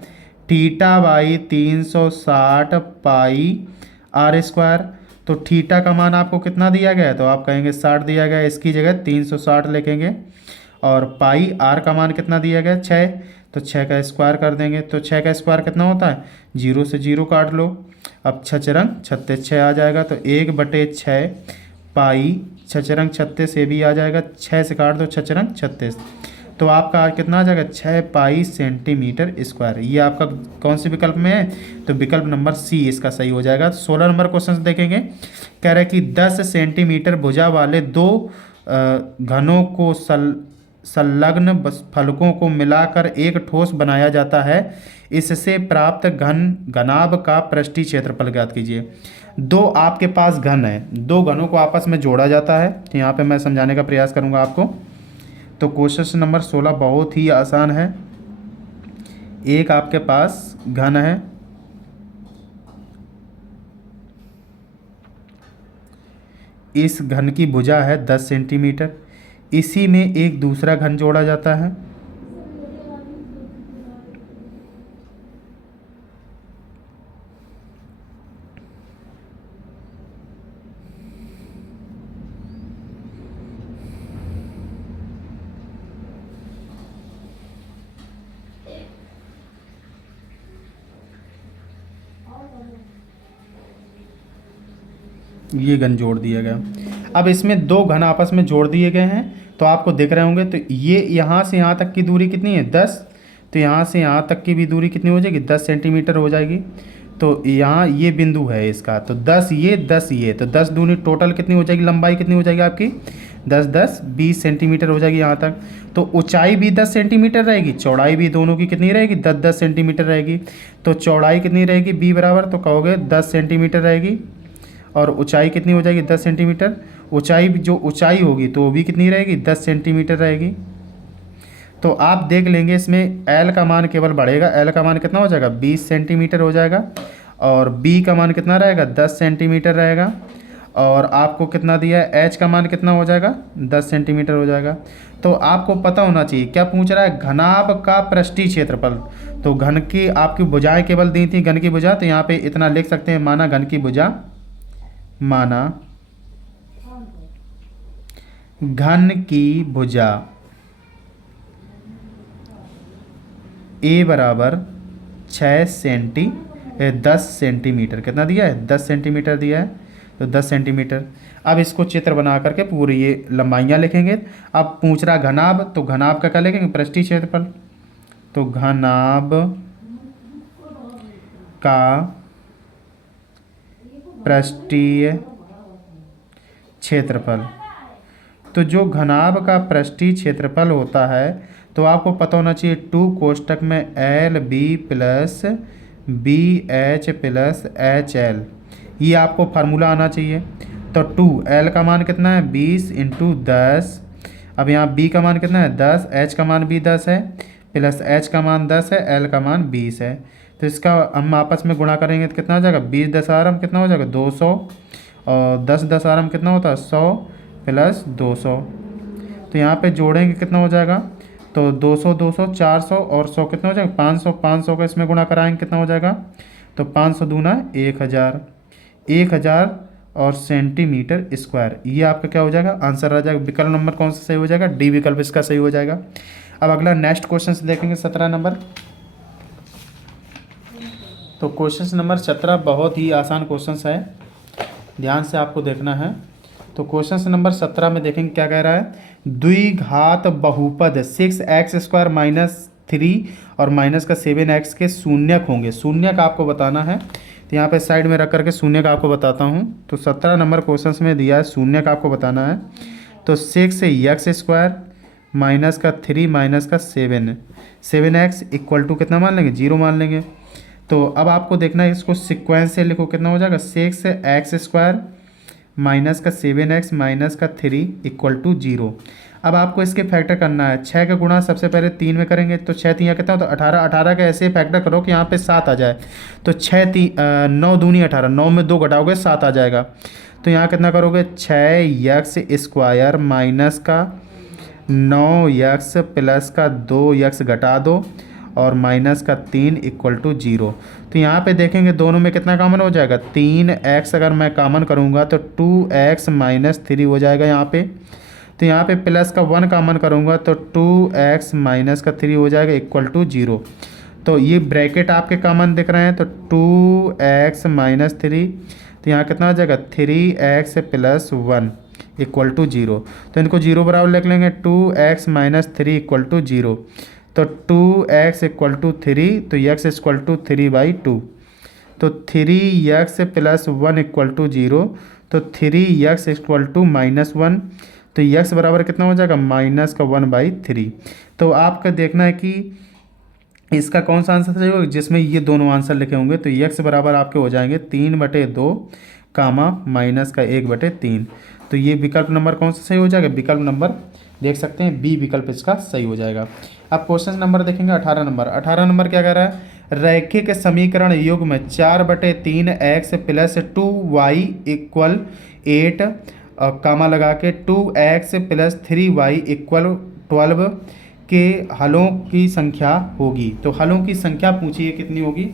theta by 360 pi R square. तो थीटा का मान आपको कितना दिया गया है, तो आप कहेंगे 60 दिया गया है, इसकी जगह 360 लिखेंगे। और पाई आर का मान कितना दिया गया 6, तो 6 का स्क्वायर कर देंगे। तो 6 का स्क्वायर कितना होता है, 0 से 0 काट लो। अब 6 × 36 आ जाएगा। तो 1/6 पाई छचरंग 36 ये भी आ जाएगा, 6 से काट दो, छचरंग 36। तो आपका कितना आ जाएगा 6 पाई सेंटीमीटर स्क्वायर। ये आपका कौन से विकल्प में है, तो विकल्प नंबर सी इसका सही हो जाएगा। 16 नंबर क्वेश्चन देखेंगे, कह रहा है कि 10 सेंटीमीटर भुजा वाले दो घनों को संलग्न फलकों को मिलाकर एक ठोस बनाया जाता है, इससे प्राप्त घनाभ का पृष्ठीय क्षेत्रफल ज्ञात कीजिए। दो आपके पास घन है, दो घनों को आपस में जोड़ा जाता है, तो यहाँ पे मैं समझाने का प्रयास करूँगा आपको। तो क्वेश्चन नंबर 16 बहुत ही आसान है। एक आपके पास घन है, इस घन की भुजा है 10 सेंटीमीटर, इसी में एक दूसरा घन जोड़ा जाता है, ये घन जोड़ दिया गया। अब इसमें दो घन आपस में जोड़ दिए गए हैं, तो आपको दिख रहे होंगे। तो ये यहाँ से यहाँ तक की दूरी कितनी है 10, तो यहाँ से यहाँ तक की भी दूरी कितनी हो जाएगी 10 सेंटीमीटर हो जाएगी। तो यहाँ ये बिंदु है इसका, तो 10 ये 10 ये, तो 10 दूनी टोटल कितनी हो जाएगी, लंबाई कितनी हो जाएगी आपकी 10 10 20 सेंटीमीटर हो जाएगी यहाँ तक। तो ऊंचाई भी 10 सेंटीमीटर रहेगी, चौड़ाई भी दोनों की कितनी रहेगी 10 10 सेंटीमीटर रहेगी। तो चौड़ाई कितनी रहेगी b बराबर, तो कहोगे 10 सेंटीमीटर रहेगी, और ऊंचाई कितनी हो जाएगी 10 सेंटीमीटर। ऊंचाई जो ऊंचाई होगी तो वो भी कितनी रहेगी 10 सेंटीमीटर रहेगी। तो आप देख लेंगे इसमें L का मान केवल बढ़ेगा, L का मान कितना हो जाएगा 20 सेंटीमीटर हो जाएगा, और B का मान कितना रहेगा 10 सेंटीमीटर रहेगा, और आपको कितना दिया है H का मान कितना हो जाएगा 10 सेंटीमीटर हो जाएगा। तो आपको पता होना चाहिए क्या पूछ रहा है, घनाभ का पृष्ठीय क्षेत्रफल। तो घन की आपकी भुजाएं केवल दी थी, घन की भुजा, तो यहाँ पे इतना लिख सकते हैं, माना घन की भुजा, माना घन की भुजा A बराबर 10 सेंटीमीटर कितना दिया है 10 सेंटीमीटर दिया है, तो 10 सेंटीमीटर। अब इसको चित्र बना करके पूरी ये लंबाइयाँ लिखेंगे। अब पूछ रहा घनाभ, तो घनाभ का क्या लिखेंगे पृष्ठीय क्षेत्रफल। तो घनाभ का पृष्ठीय क्षेत्रफल, तो जो घनाभ का पृष्ठीय क्षेत्रफल होता है, तो आपको पता होना चाहिए 2 कोष्टक में L B plus B H plus H L, ये आपको फार्मूला आना चाहिए। तो 2 एल का मान कितना है 20 इंटू 10, अब यहाँ बी का मान कितना है 10, एच का मान भी 10 है, प्लस एच का मान 10 है, एल का मान 20 है। तो इसका हम आपस में गुणा करेंगे तो कितना हो जाएगा 20 दशारम कितना हो जाएगा 200, और 10 दशारम कितना होता है 100 प्लस 200। तो यहाँ पे जोड़ेंगे कितना हो जाएगा, तो 200 200 400 और 100 कितना हो जाएगा 500, 500 का इसमें गुणा कराएंगे कितना हो जाएगा, तो 500 दूना 1000, 1000 और सेंटीमीटर स्क्वायर। ये आपका क्या हो जाएगा आंसर आ जाएगा। विकल्प नंबर कौन सा सही हो जाएगा, डी विकल्प इसका सही हो जाएगा। अब अगला नेक्स्ट क्वेश्चन से देखेंगे 17 नंबर। तो क्वेश्चन नंबर 17 बहुत ही आसान क्वेश्चन है, ध्यान से आपको देखना है। तो क्वेश्चन नंबर 17 में देखेंगे क्या कह रहा है, द्विघात बहुपद 6x² माइनस 3 और माइनस का 7x के शून्यक होंगे। शून्यक आपको बताना है, तो यहाँ पे साइड में रख करके शून्यक आपको बताता हूँ। तो 17 नंबर क्वेश्चन में दिया है शून्यक आपको बताना है। तो 6x² माइनस का 3 माइनस का 7x इक्वल टू कितना मान लेंगे 0 मान लेंगे। तो अब आपको देखना है, इसको सीक्वेंस से लिखो कितना हो जाएगा 6x² माइनस का 7x माइनस का 3 इक्वल टू 0। अब आपको इसके फैक्टर करना है, 6 का गुणा सबसे पहले 3 में करेंगे, तो 6 3 कितना होता है 18, 18 का ऐसे फैक्टर करो कि यहाँ पे 7 आ जाए। तो 9 दूनी 18, 9 में 2 घटाओगे 7 आ जाएगा। तो यहाँ कितना करोगे 6x² माइनस का 9x प्लस का 2x घटा दो और माइनस का 3 इक्वल टू 0। तो यहाँ पे देखेंगे दोनों में कितना कॉमन हो जाएगा 3x, अगर मैं कॉमन करूँगा तो 2x माइनस 3 हो जाएगा यहाँ पे। तो यहाँ पे प्लस का 1 कॉमन करूँगा तो 2x माइनस का 3 हो जाएगा इक्वल टू 0। तो ये ब्रैकेट आपके कॉमन दिख रहे हैं, तो 2x माइनस 3, तो यहाँ कितना हो जाएगा 3x plus 1 equal to zero. तो इनको जीरो बराबर लिख लेंगे, 2x minus 3 equal to zero. तो 2x इक्वल टू 3, तो x इक्वल टू 3/2। तो 3x plus 1 equal to zero, तो 3x इक्वल टू -1। तो x बराबर कितना हो जाएगा, -1/3। तो आपका देखना है कि इसका कौन सा आंसर सही होगा, जिसमें ये दोनों आंसर लिखे होंगे। तो x बराबर आपके हो जाएंगे 3/2 कामा -1/3। तो ये विकल्प नंबर कौन सा सही हो जाएगा, विकल्प नंबर देख सकते हैं बी विकल्प इसका सही हो जाएगा। अब क्वेश्चन नंबर देखेंगे 18 नंबर। 18 नंबर क्या कह रहा है, रैखिक समीकरण युग्म 4/3x प्लस 2y इक्वल 8 कामा लगा के 2x प्लस 3y इक्वल 12 के हलों की संख्या होगी। तो हलों की संख्या पूछिए कितनी होगी।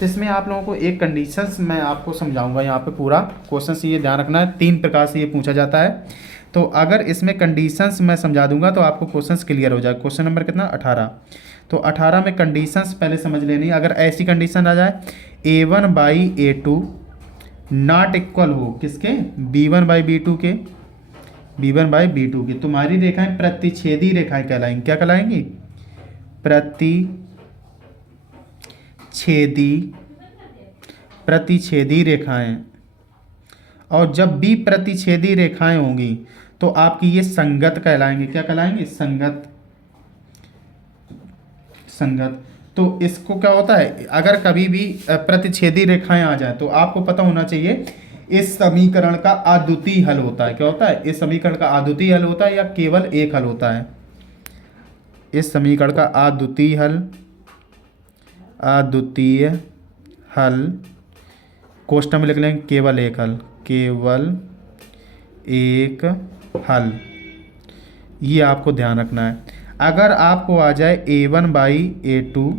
तो इसमें आप लोगों को एक कंडीशंस मैं आपको समझाऊंगा यहाँ पे, पूरा क्वेश्चन से ये ध्यान रखना है, 3 प्रकार से ये पूछा जाता है। तो अगर इसमें कंडीशंस मैं समझा दूंगा तो आपको क्वेश्चंस क्लियर हो जाएगा। क्वेश्चन नंबर कितना, 18। तो 18 में कंडीशंस पहले समझ लेनी। अगर ऐसी कंडीशन आ जाए a1/a2 नॉट इक्वल हो किसके, b1/b2 के, b1/b2 की, तुम्हारी रेखाएं प्रतिच्छेदी रेखाएं कहलाएंगी। क्या कहलाएंगी, प्रतिच्छेदी रेखाएं। और जब भी प्रतिच्छेदी रेखाएं होंगी तो आपकी ये संगत कहलाएंगे। क्या कहलाएंगे, संगत। तो इसको क्या होता है, अगर कभी भी प्रतिच्छेदी रेखाएं आ जाए तो आपको पता होना चाहिए इस समीकरण का अद्वितीय हल होता है। क्या होता है, इस समीकरण का अद्वितीय हल होता है या केवल एक हल होता है। इस समीकरण का अद्वितीय हल कोष्टक में लिख लेंगे केवल एक हल। ये आपको ध्यान रखना है। अगर आपको आ जाए a1/a2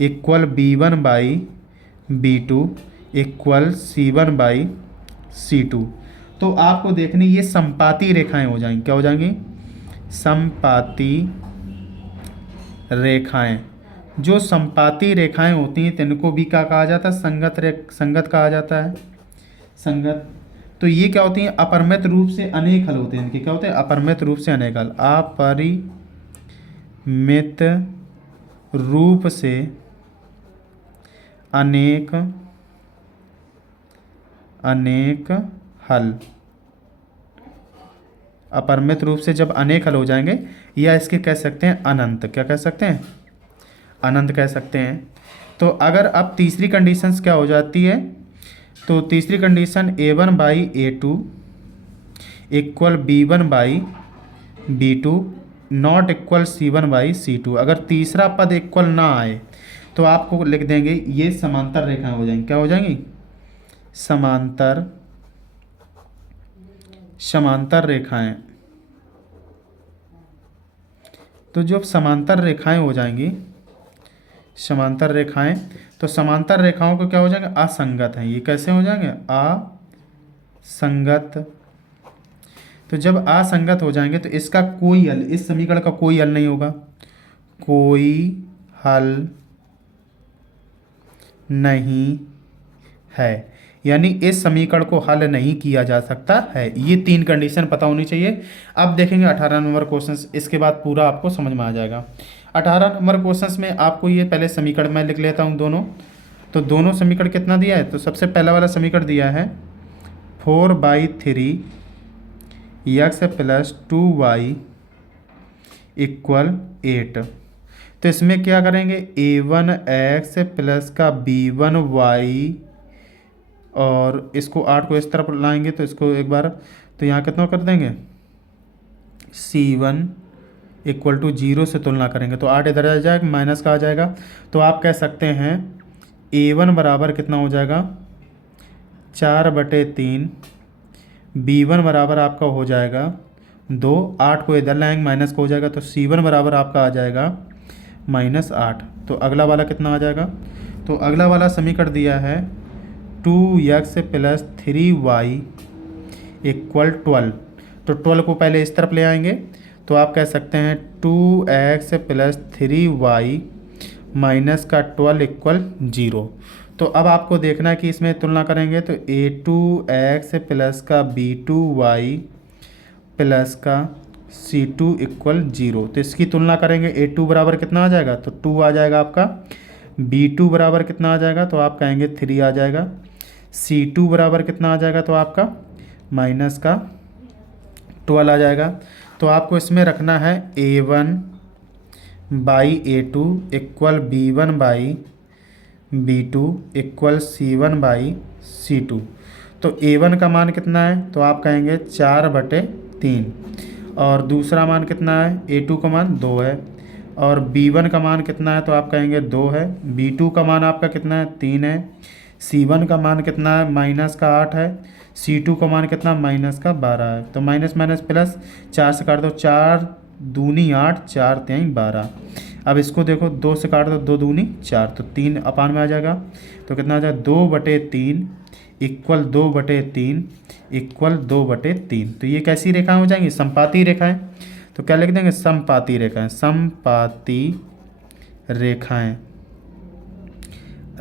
equal b1/b2 equal c1/c2, तो आपको देखनी ये संपाती रेखाएं हो जाएंगी। क्या हो जाएंगी, संपाती रेखाएं। जो संपाती रेखाएं होती हैं तिनको भी क्या कहा जाता है, संगत कहा जाता है, संगत। तो ये क्या होती हैं, अपरिमित रूप से अनेक हल होते हैं इनके। क्या होते हैं, अपरिमित रूप से अनेक हल, अपरिमित रूप से अनेक हल। अपरिमित रूप से जब अनेक हल हो जाएंगे, या इसके कह सकते हैं अनंत। क्या कह सकते हैं, अनंत कह सकते हैं। तो अगर अब तीसरी कंडीशंस क्या हो जाती है, तो तीसरी condition a1/a2 equal b1/b2 not equal c1/c2। अगर तीसरा पद इक्वल ना आए तो आपको लिख देंगे ये समांतर रेखाएं हो जाएंगी। क्या हो जाएंगी, समांतर रेखाएं। तो जो समांतर रेखाएं हो जाएंगी, समांतर रेखाएं, तो समांतर रेखाओं को क्या हो जाएंगे, असंगत हैं। ये कैसे हो जाएंगे, असंगत। तो जब असंगत हो जाएंगे तो इसका कोई हल, इस समीकरण का कोई हल नहीं होगा, कोई हल नहीं है। यानी इस समीकरण को हल नहीं किया जा सकता है। ये 3 कंडीशन पता होनी चाहिए। अब देखेंगे 18 नंबर क्वेश्चन, इसके बाद पूरा आपको समझ में आ जाएगा। 18 नंबर क्वेश्चन में आपको ये पहले समीकरण मैं लिख लेता हूँ दोनों। तो दोनों समीकरण कितना दिया है, तो सबसे पहला वाला समीकरण दिया है 4/3 x प्लस 2y इक्वल 8। तो इसमें क्या करेंगे, a1x प्लस का b1y, और इसको 8 को इस तरफ लाएंगे तो इसको एक बार, तो यहाँ कितना कर देंगे, c1 इक्वल टू 0 से तुलना करेंगे तो 8 इधर आ जाएगा, माइनस का आ जाएगा। तो आप कह सकते हैं a1 बराबर कितना हो जाएगा, 4/3, b1 बराबर आपका हो जाएगा 2, 8 को इधर लाएंगे माइनस को हो जाएगा, तो c1 बराबर आपका आ जाएगा -8। तो अगला वाला कितना आ जाएगा, तो अगला वाला समीकरण दिया है 2x प्लस 3y इक्वल 12। तो 12 को पहले इस तरफ ले आएंगे तो आप कह सकते हैं 2x प्लस 3y माइनस का 12 इक्वल 0। तो अब आपको देखना है कि इसमें तुलना करेंगे तो a2x प्लस का b2y प्लस का C2 इक्वल 0। तो इसकी तुलना करेंगे, A2 बराबर कितना आ जाएगा, तो 2 आ जाएगा आपका। B2 बराबर कितना आ जाएगा, तो आप कहेंगे 3 आ जाएगा। C2 बराबर कितना आ जाएगा, तो आपका माइनस का 12 आ जाएगा। तो आपको इसमें रखना है A1 by A2 equal B1 by B2 equal C1 by C2। तो A1 का मान कितना है, तो आप कहेंगे 4/3, और दूसरा मान कितना है, A2 का मान 2 है, और B1 का मान कितना है, तो आप कहेंगे 2 है। B2 का मान आपका कितना है, 3 है। C1 का मान कितना है, माइनस का 8 है। C2 का मान कितना, माइनस का 12 है। तो माइनस माइनस प्लस, 4 से काट दो, 4 दूनी 8, 4 तेईं 12। अब इसको देखो, 2 से काट दो, 2 दूनी 4, तो 3 अपान में आ जाएगा। तो कितना आ जाएगा, 2/3 इक्वल 2/3 इक्वल 2/3। तो ये कैसी रेखाएं हो जाएंगी, समपाती रेखाएं। तो क्या लिख देंगे, समपाती रेखाएं। समपाती रेखाएं,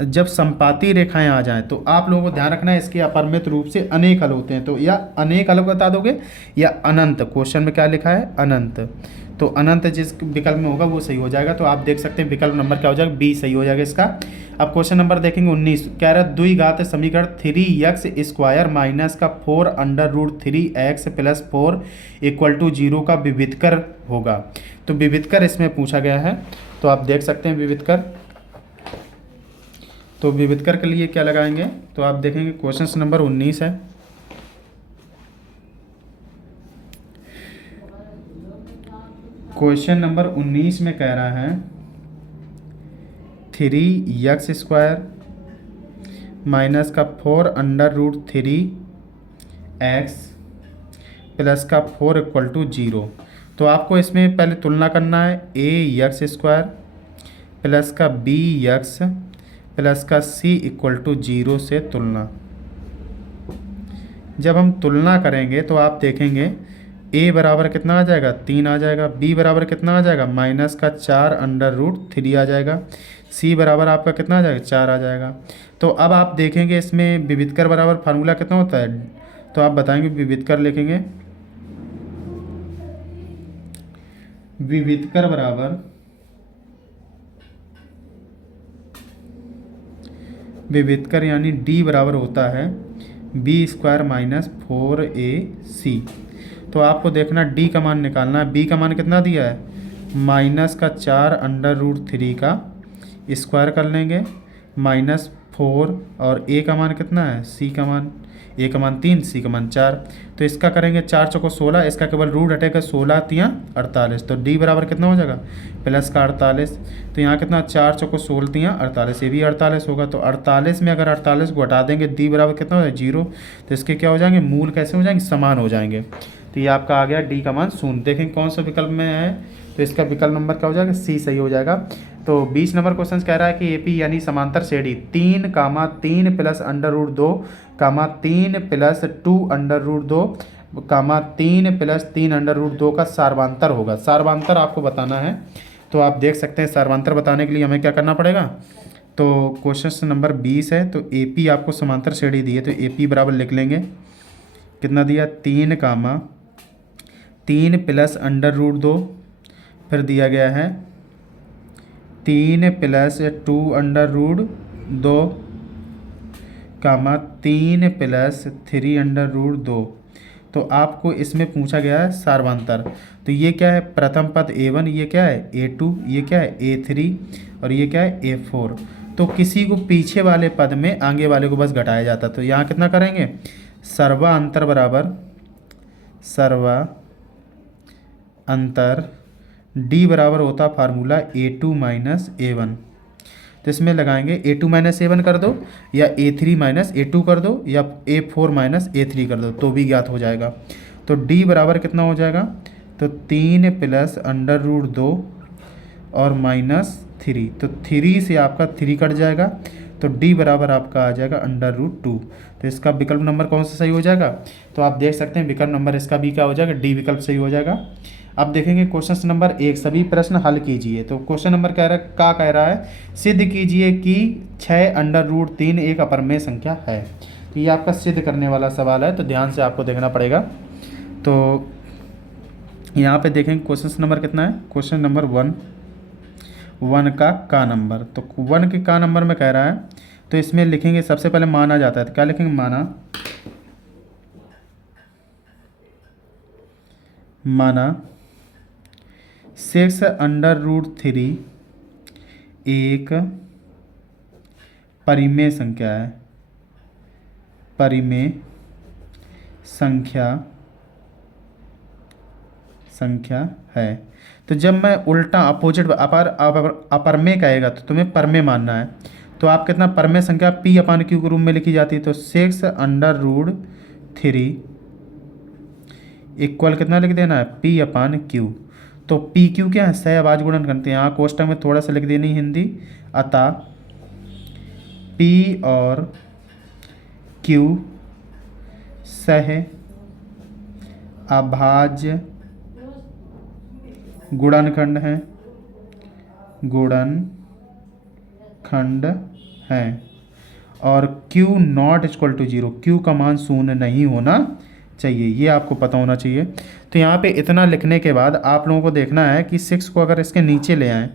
जब समपाती रेखाएं आ जाएं तो आप लोगों को ध्यान रखना है, इसके अपरिमित रूप से अनेक हल होते हैं। तो या अनेक हल बता दोगे या अनंत। क्वेश्चन में क्या लिखा है, अनंत। तो अनंत जिस विकल्प में होगा वो सही हो जाएगा। तो आप देख सकते हैं विकल्प नंबर क्या हो जाएगा, बी सही हो जाएगा इसका। अब क्वेश्चन नंबर देखेंगे 19। कह रहा है द्विघात समीकरण 3x² माइनस का 4√3x प्लस 4 इक्वल टू 0 का विविधकर होगा। तो विविधकर इसमें पूछा गया है। तो आप देख सकते हैं विविधकर। तो विविधकर के लिए क्या लगाएंगे, तो आप देखेंगे क्वेश्चन नंबर 19 है। क्वेश्चन नंबर 19 में कह रहा है 3x² माइनस का 4√3x प्लस का 4 इक्वल टू 0। तो आपको इसमें पहले तुलना करना है, ax² प्लस का bx प्लस का c इक्वल टू 0 से तुलना। जब हम तुलना करेंगे तो आप देखेंगे a बराबर कितना आ जाएगा, 3 आ जाएगा। b बराबर कितना आ जाएगा, माइनस का 4√3 आ जाएगा। c बराबर आपका कितना आ जाएगा, 4 आ जाएगा। तो अब आप देखेंगे इसमें विविधकर बराबर फार्मूला कितना होता है, तो आप बताएंगे विविधकर लिखेंगे। विविधकर बराबर विविधकर यानी d बराबर होता है b² माइनस 4ac। तो आपको देखना d का मान निकालना है। b का मान कितना दिया है, माइनस का 4√3 का स्क्वायर कर लेंगे माइनस 4, और a का मान कितना है, c का मान, a का मान 3, c का मान 4। तो इसका करेंगे 4 चौको 16, इसका केवल रूट हटेगा, 16 तियाँ 48। तो d बराबर कितना हो जाएगा, प्लस का 48। तो यहाँ कितना, 4 चौको 16 तियाँ 48, ये भी 48 होगा। तो 48 में अगर 48 को हटा देंगे, d बराबर कितना हो जाएगा, 0। तो इसके क्या हो जाएंगे, मूल कैसे हो जाएंगे, समान हो जाएंगे। तो ये आपका आ गया d का मान 0। देखें कौन सा विकल्प में है, तो इसका विकल्प नंबर क्या हो जाएगा, c सही हो जाएगा। तो 20 नंबर क्वेश्चन कह रहा है कि AP यानी समांतर श्रेणी 3, 3 प्लस √2, 3 प्लस 2 √2, 3 प्लस 3 √2 का सार्वांतर होगा। सार्वांतर आपको बताना है। तो आप देख सकते हैं सार्वांतर बताने के लिए हमें क्या करना पड़ेगा। तो क्वेश्चन नंबर 20 है, तो AP आपको समांतर श्रेणी दी है, तो AP बराबर लिख लेंगे, कितना दिया, 3, 3 प्लस √2, फिर दिया गया है 3 प्लस 2 √2, 3 प्लस 3 √2। तो आपको इसमें पूछा गया है सार्वांतर। तो ये क्या है, प्रथम पद A1, ये क्या है A2, ये क्या है A3, और ये क्या है A4। तो किसी को पीछे वाले पद में आगे वाले को बस घटाया जाता। तो यहाँ कितना करेंगे, सर्वांतर बराबर सर्वांतर d बराबर होता फार्मूला A2 माइनस A1। तो इसमें लगाएंगे A2 माइनस A1 कर दो, या A3 माइनस A2 कर दो, या A4 माइनस A3 कर दो, तो भी ज्ञात हो जाएगा। तो d बराबर कितना हो जाएगा, तो 3 प्लस √2 और माइनस 3। तो 3 से आपका 3 कट जाएगा, तो d बराबर आपका आ जाएगा √2। तो इसका विकल्प नंबर कौन सा सही हो जाएगा, तो आप देख सकते हैं विकल्प नंबर इसका भी क्या हो जाएगा, डी विकल्प सही हो जाएगा। अब देखेंगे क्वेश्चन नंबर 1, सभी प्रश्न हल कीजिए। तो क्वेश्चन नंबर कह रहा है सिद्ध कीजिए कि 6√3 एक अपरमेय संख्या है। तो ये आपका सिद्ध करने वाला सवाल है, तो ध्यान से आपको देखना पड़ेगा। तो यहाँ पे देखेंगे क्वेश्चन नंबर कितना है, क्वेश्चन नंबर 1, 1 का नंबर। तो 1 के का नंबर में कह रहा है, तो इसमें लिखेंगे सबसे पहले माना जाता है, तो क्या लिखेंगे, माना 6√3 एक परिमेय संख्या है, परिमेय संख्या है। तो जब मैं उल्टा अपोजिट अपरमेय कहेगा तो तुम्हें परमेय मानना है। तो आप कितना, परमेय संख्या p/q के रूप में लिखी जाती है। तो 6√3 इक्वल कितना लिख देना है, p/q। तो pq क्या है, सहअभाज्य गुणन करते हैं। यहाँ कोष्टक में थोड़ा सा लिख देनी हिंदी, अतः p और q सहअभाज्य गुणनखंड हैं और Q not equal to 0, Q का मान शून्य नहीं होना चाहिए, ये आपको पता होना चाहिए। तो यहाँ पे इतना लिखने के बाद आप लोगों को देखना है कि 6 को अगर इसके नीचे ले आएँ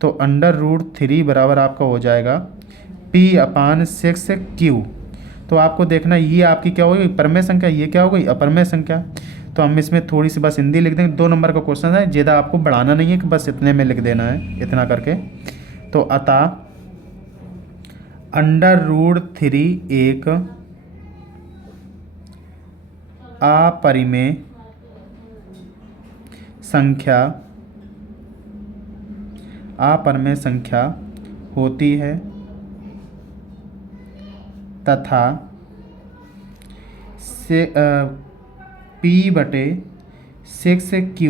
तो √3 बराबर आपका हो जाएगा p/6q। तो आपको देखना ये आपकी क्या होगी, परमेय संख्या, ये क्या हो गई, अपरमेय संख्या। तो हम इसमें थोड़ी सी बस हिंदी लिख देंगे, 2 नंबर का क्वेश्चन है, ज़्यादा आपको बढ़ाना नहीं है, कि बस इतने में लिख देना है, इतना करके। तो अतः √3 एक अपरिमेय संख्या होती है तथा p/6q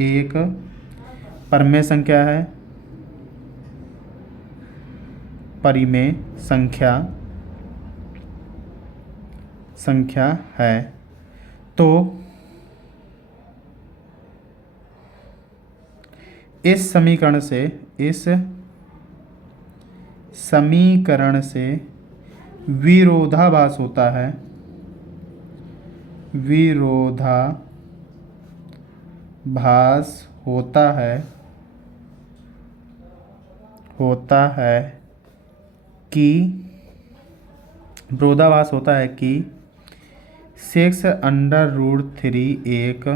एक परिमेय संख्या है। तो इस समीकरण से विरोधाभास होता है कि 6√3 एक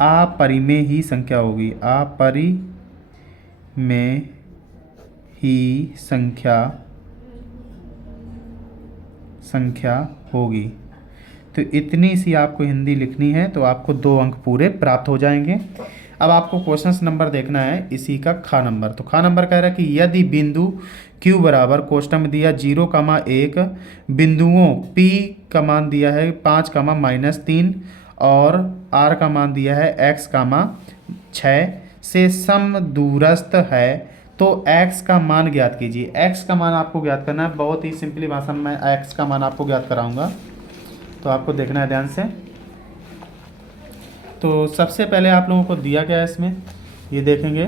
अपरिमेय ही संख्या होगी, अपरिमेय ही संख्या होगी। तो इतनी सी आपको हिंदी लिखनी है, तो आपको 2 अंक पूरे प्राप्त हो जाएंगे। अब आपको क्वेश्चन नंबर देखना है इसी का खा नंबर। तो खा नंबर कह रहा है कि यदि बिंदु Q बराबर कोष्टक में दिया 0,1 बिंदुओं P का मान दिया है 5,-3 और R का मान दिया है x,6 से समदूरस्थ है, तो x का मान ज्ञात कीजिए। x का मान आपको ज्ञात करना है, बहुत ही सिंपली भाषा में मैं x का मान आपको ज्ञात कराऊंगा, तो आपको देखना है ध्यान से। तो सबसे पहले आप लोगों को दिया गया है इसमें, ये देखेंगे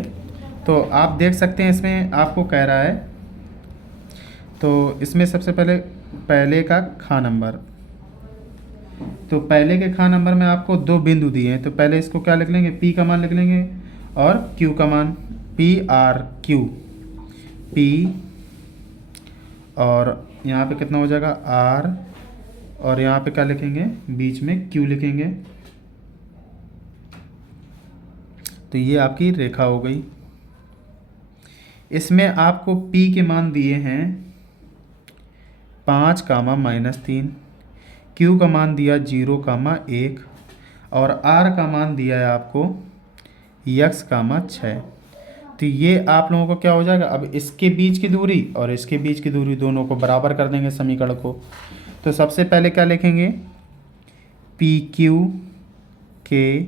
तो आप देख सकते हैं इसमें आपको कह रहा है, तो इसमें सबसे पहले का खा नंबर। तो पहले के खा नंबर में आपको 2 बिंदु दिए हैं, तो पहले इसको क्या लिख लेंगे, P का मान लिख लेंगे और Q का मान, PRQ, P और यहाँ पे कितना हो जाएगा R, और यहाँ पे क्या लिखेंगे, बीच में Q लिखेंगे। तो ये आपकी रेखा हो गई। इसमें आपको P के मान दिए हैं 5,-3, Q का मान दिया 0,1 और R का मान दिया है आपको x,6। तो ये आप लोगों को क्या हो जाएगा, अब इसके बीच की दूरी और इसके बीच की दूरी दोनों को बराबर कर देंगे समीकरण को। तो सबसे पहले क्या लिखेंगे, PQ के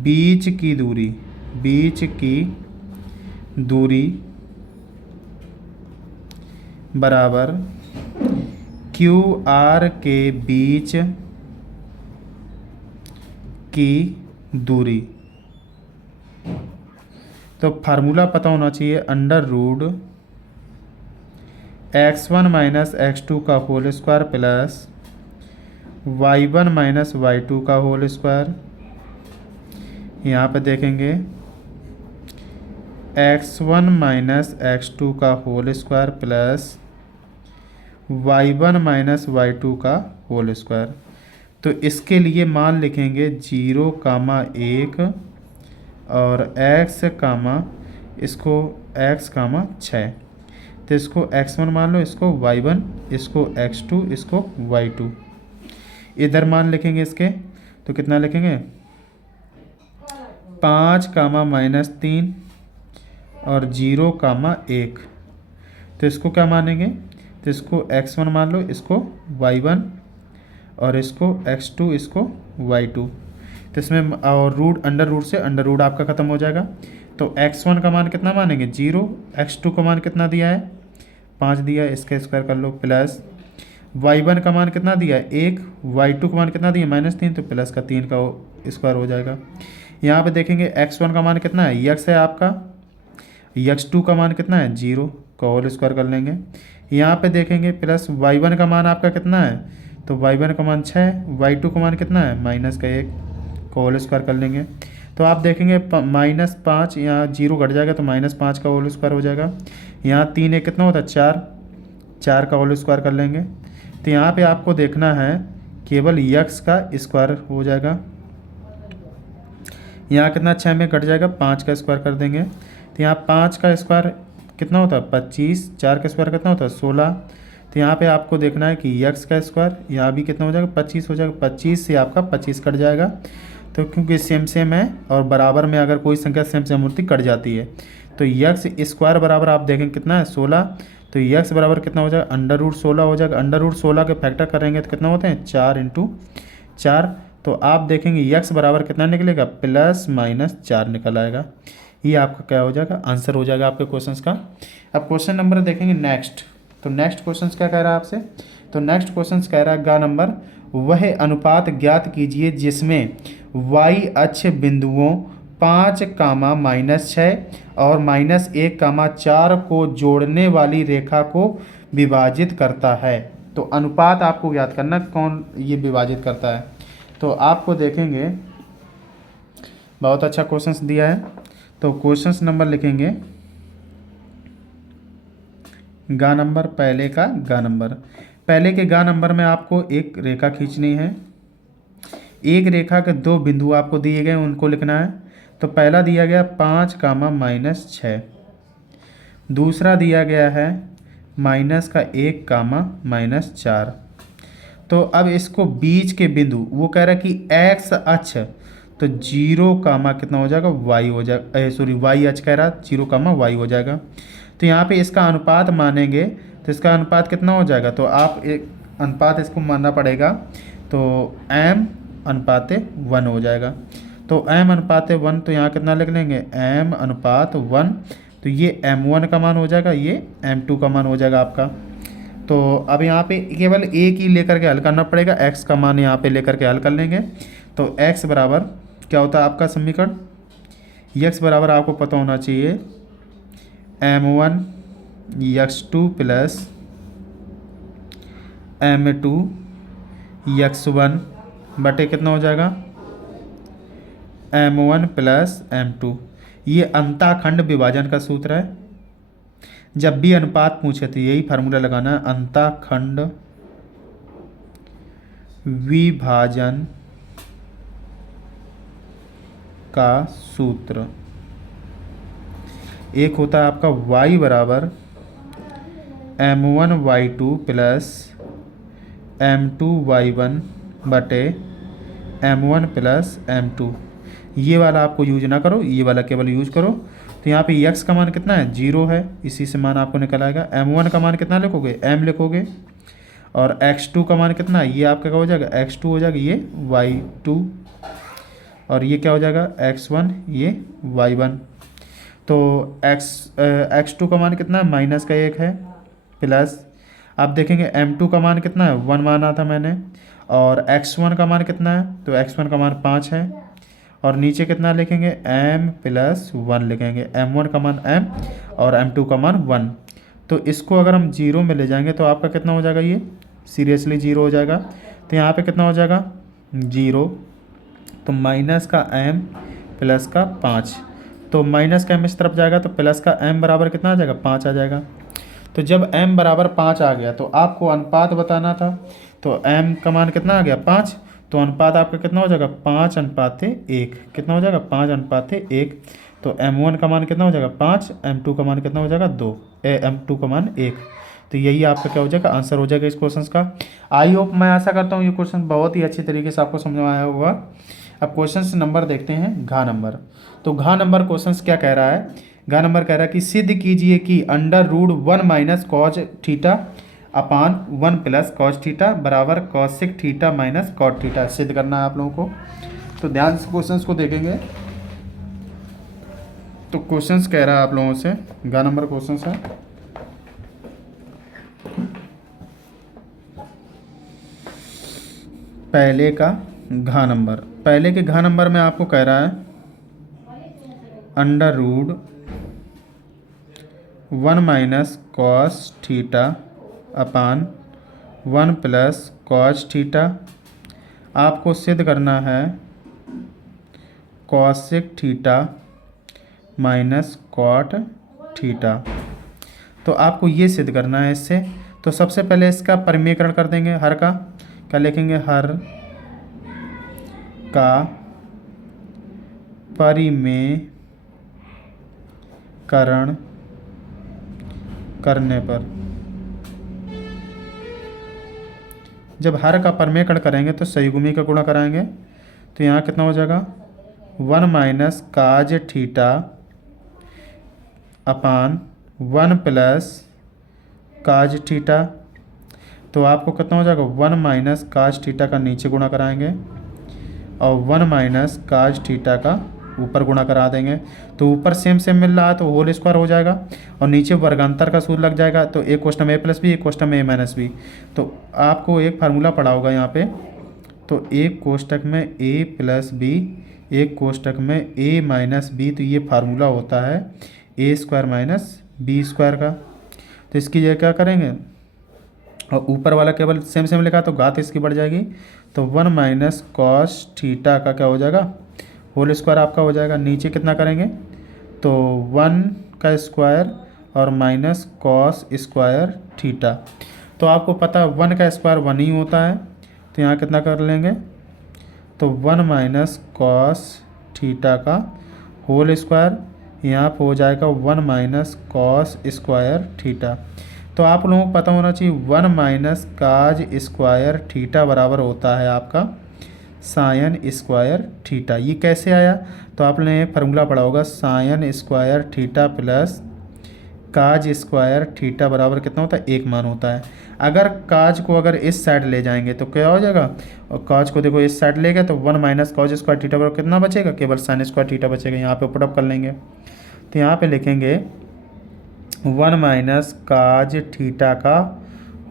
बीच की दूरी बराबर QR के बीच की दूरी। तो फार्मूला पता होना चाहिए, √x1 - x2 का whole square plus y1 - y2 का होल स्क्वायर यहाँ पे देखेंगे x1 माइनस x2 का whole square plus y1 minus y2 का होल स्क्वायर। तो इसके लिए मान लिखेंगे 0, 1 और x कामा इसको x कामा 6। तो इसको x1 मान लो, इसको y1, इसको x2, इसको y2। इधर मान लिखेंगे इसके, तो कितना लिखेंगे 5 कामा माइनस 3 और 0, 1। तो इसको क्या मानेंगे, तो इसको x1 मान लो, इसको y1 और इसको x2, इसको y2। तो इसमें और रूट अंडर रूट से अंडर रूट आपका ख़त्म हो जाएगा। तो x1 का मान कितना मानेंगे 0, x2 का मान कितना दिया है 5 दिया है, इसका स्क्वायर कर लो, प्लस y1 का मान कितना दिया है 1, y2 का मान कितना दिया -3, तो प्लस का 3 का स्क्वायर हो जाएगा। यहाँ पे देखेंगे x1 का मान कितना है x है आपका, x2 का मान कितना है 0 का होल स्क्वायर कर लेंगे। यहाँ पे देखेंगे प्लस y1 का मान आपका कितना है, तो y1 का मान 6, y2 का मान कितना है -1 का होल स्क्वायर कर लेंगे। तो आप देखेंगे -5 यहाँ 0 घट जाएगा तो -5 का होल स्क्वायर हो जाएगा। यहाँ 3 एक कितना होता है 4, 4 का होल स्क्वायर कर लेंगे। तो यहाँ पे आपको देखना है केवल x का स्क्वायर हो जाएगा। यहाँ कितना 6 में कट जाएगा, 5 का स्क्वायर कर देंगे। तो यहाँ 5 का स्क्वायर कितना होता है 25, 4 का स्क्वायर कितना होता है 16। तो यहाँ पे आपको देखना है कि x का स्क्वायर यहाँ भी कितना हो जाएगा 25 हो जाएगा, 25 से आपका 25 कट जाएगा। तो क्योंकि सेम सेम है और बराबर में अगर कोई संख्या सेम सेम मूर्ति कट जाती है तो x स्क्वायर बराबर आप देखें कितना है 16। तो x बराबर कितना हो जाएगा √16 हो जाएगा। √16 के फैक्टर करेंगे तो कितना होते हैं 4 × 4। तो आप देखेंगे x बराबर कितना निकलेगा +-4 निकल आएगा। ये आपका क्या हो जाएगा आंसर हो जाएगा आपके क्वेश्चंस का। अब क्वेश्चन नंबर देखेंगे नेक्स्ट। तो नेक्स्ट क्वेश्चंस क्या कह रहा है आपसे, तो नेक्स्ट क्वेश्चंस कह रहा है गा नंबर, वह अनुपात ज्ञात कीजिए जिसमें y अक्ष बिंदुओं 5, -6 और -1, 4 को जोड़ने वाली रेखा को विभाजित करता है। तो अनुपात आपको ज्ञात करना कौन ये विभाजित करता है। तो आपको देखेंगे बहुत अच्छा क्वेश्चंस दिया है। तो क्वेश्चंस नंबर लिखेंगे गा नंबर, पहले का गा नंबर। पहले के गा नंबर में आपको एक रेखा खींचनी है। एक रेखा के 2 बिंदु आपको दिए गए उनको लिखना है। तो पहला दिया गया 5, -6। दूसरा दिया गया है -1, -4। तो अब इसको बीच के बिंदु वो कह रहा है कि x अक्ष, तो 0, कितना हो जाएगा y हो जाएगा, सॉरी y अक्ष कह रहा 0, y हो जाएगा। तो यहाँ पे इसका अनुपात मानेंगे तो इसका अनुपात कितना हो जाएगा, तो आप एक अनुपात इसको मानना पड़ेगा। तो m/1 हो जाएगा। तो m/1, तो यहाँ कितना लिख लेंगे m/1। तो ये m1 का मान हो जाएगा, ये m2 का मान हो जाएगा आपका। तो अब यहाँ पे केवल एक ही लेकर के हल करना पड़ेगा, x का मान यहाँ पे लेकर के हल कर लेंगे। तो x बराबर क्या होता है आपका समीकरण, x बराबर आपको पता होना चाहिए m1 x2 plus m2 x1 बटे कितना हो जाएगा m1 प्लस m2। ये अंताखंड विभाजन का सूत्र है। जब भी अनुपात पूछे तो यही फार्मूला लगाना है, अंताखंड विभाजन का सूत्र। एक होता है आपका y बराबर m1 y2 plus m2 y1 बटे m1 प्लस m2। ये वाला आपको यूज ना करो, ये वाला केवल यूज करो। तो यहाँ पे x का मान कितना है 0 है, इसी से मान आपको निकल आएगा। m1 का मान कितना लिखोगे m लिखोगे, और x2 का मान कितना है, ये आपका क्या हो जाएगा x2 हो जाएगा, ये y2, और ये क्या हो जाएगा x1, ये y1। तो x2 का मान कितना है -1 है, प्लस आप देखेंगे m2 का मान कितना है 1 माना था मैंने, और x1 का मान कितना है, तो x1 का मान 5 है, और नीचे कितना लिखेंगे m+1 लिखेंगे। m1 का मान m और m2 का मान 1। तो इसको अगर हम 0 में ले जाएंगे तो आपका कितना हो जाएगा, ये सीरियसली 0 हो जाएगा। तो यहाँ पे कितना हो जाएगा 0, तो माइनस का m प्लस का 5। तो माइनस का m इस तरफ जाएगा तो प्लस का m बराबर कितना आ जाएगा, 5 आ जाएगा। तो जब m बराबर 5 आ गया तो आपको अनुपात बताना था। तो m का मान कितना आ गया, 5। तो अनुपात आपका कितना हो जाएगा, 5:1। कितना हो जाएगा, 5:1। तो m1 का मान कितना हो जाएगा, 5। m2 का मान कितना हो जाएगा, 2। m2 का मान 1। तो यही आपका क्या हो जाएगा, आंसर हो जाएगा इस क्वेश्चन का। आई होप, मैं आशा करता हूँ ये क्वेश्चन बहुत ही अच्छी तरीके से आपको समझ में आया होगा। अब क्वेश्चन नंबर देखते हैं, घ नंबर। तो घ नंबर क्वेश्चन क्या कह रहा है, घ नंबर कह रहा है कि सिद्ध कीजिए कि √1 minus cos theta upon 1 plus cos theta बराबर cosec theta minus cot theta. सिद्ध करना है आप लोगों को, तो ध्यान से क्वेश्चंस को देखेंगे। तो क्वेश्चंस कह रहा है आप लोगों से, घ नंबर क्वेश्चंस है। पहले का घ नंबर, पहले के घ नंबर में आपको कह रहा है √1 minus cos theta upon 1 plus cos theta. आपको सिद्ध करना है cosec theta minus cot theta. तो आपको ये सिद्ध करना है इससे। तो सबसे पहले इसका परिमेयकरण कर देंगे, हर का क्या लिखेंगे, हर का परिमेयकरण करने पर, जब हर का परिमेयकरण करेंगे तो सहीगुमी का गुणा कराएंगे। तो यहाँ कितना हो जाएगा, 1 माइनस काज थीटा अपान 1 प्लस काज थीटा। तो आपको कितना हो जाएगा, 1 माइनस काज थीटा का नीचे गुणा कराएंगे और 1 माइनस काज थीटा का ऊपर गुणा करा देंगे। तो ऊपर सेम सेम मिल रहा है तो होल स्क्वायर हो जाएगा और नीचे वर्गांतर का सूत्र लग जाएगा। तो एक क्वेश्चन में a प्लस बी, एक क्वेश्चन में a माइनस बी। तो आपको एक फार्मूला पढ़ा होगा यहाँ पे। तो एक कोष्टक में a प्लस बी, एक कोष्टक में a माइनस बी। तो ये फार्मूला होता है a square minus B square का। तो इसकी जगह क्या करेंगे, और ऊपर वाला केवल सेम सेम लिखा तो घात इसकी बढ़ जाएगी। तो 1 माइनस कॉस थीटा का क्या हो जाएगा, होल स्क्वायर आपका हो जाएगा। नीचे कितना करेंगे, तो 1 का स्क्वायर और माइनस कॉस स्क्वायर थीटा। तो आपको पता है 1 का स्क्वायर 1 ही होता है। तो यहाँ कितना कर लेंगे, तो 1 माइनस कॉस थीटा का होल स्क्वायर, यहाँ पर हो जाएगा 1 माइनस कॉस स्क्वायर थीटा। तो आप लोगों को पता होना चाहिए 1 माइनस काज स्क्वायर थीटा बराबर होता है आपका साइन स्क्वायर थीटा। ये कैसे आया, तो आपने एक फार्मूला पढ़ा होगा, साइन स्क्वायर थीटा प्लस काज स्क्वायर थीटा बराबर कितना होता है, 1 मान होता है। अगर काज को अगर इस साइड ले जाएंगे तो क्या हो जाएगा, और काज को देखो इस साइड ले गए तो 1 माइनस कॉज स्क्वायर थीटा बराबर कितना बचेगा, केवल साइन स्क्वायर थीटा बचेगा। यहाँ पे पुट अप कर लेंगे। तो यहाँ पे लिखेंगे 1 माइनस काज थीटा का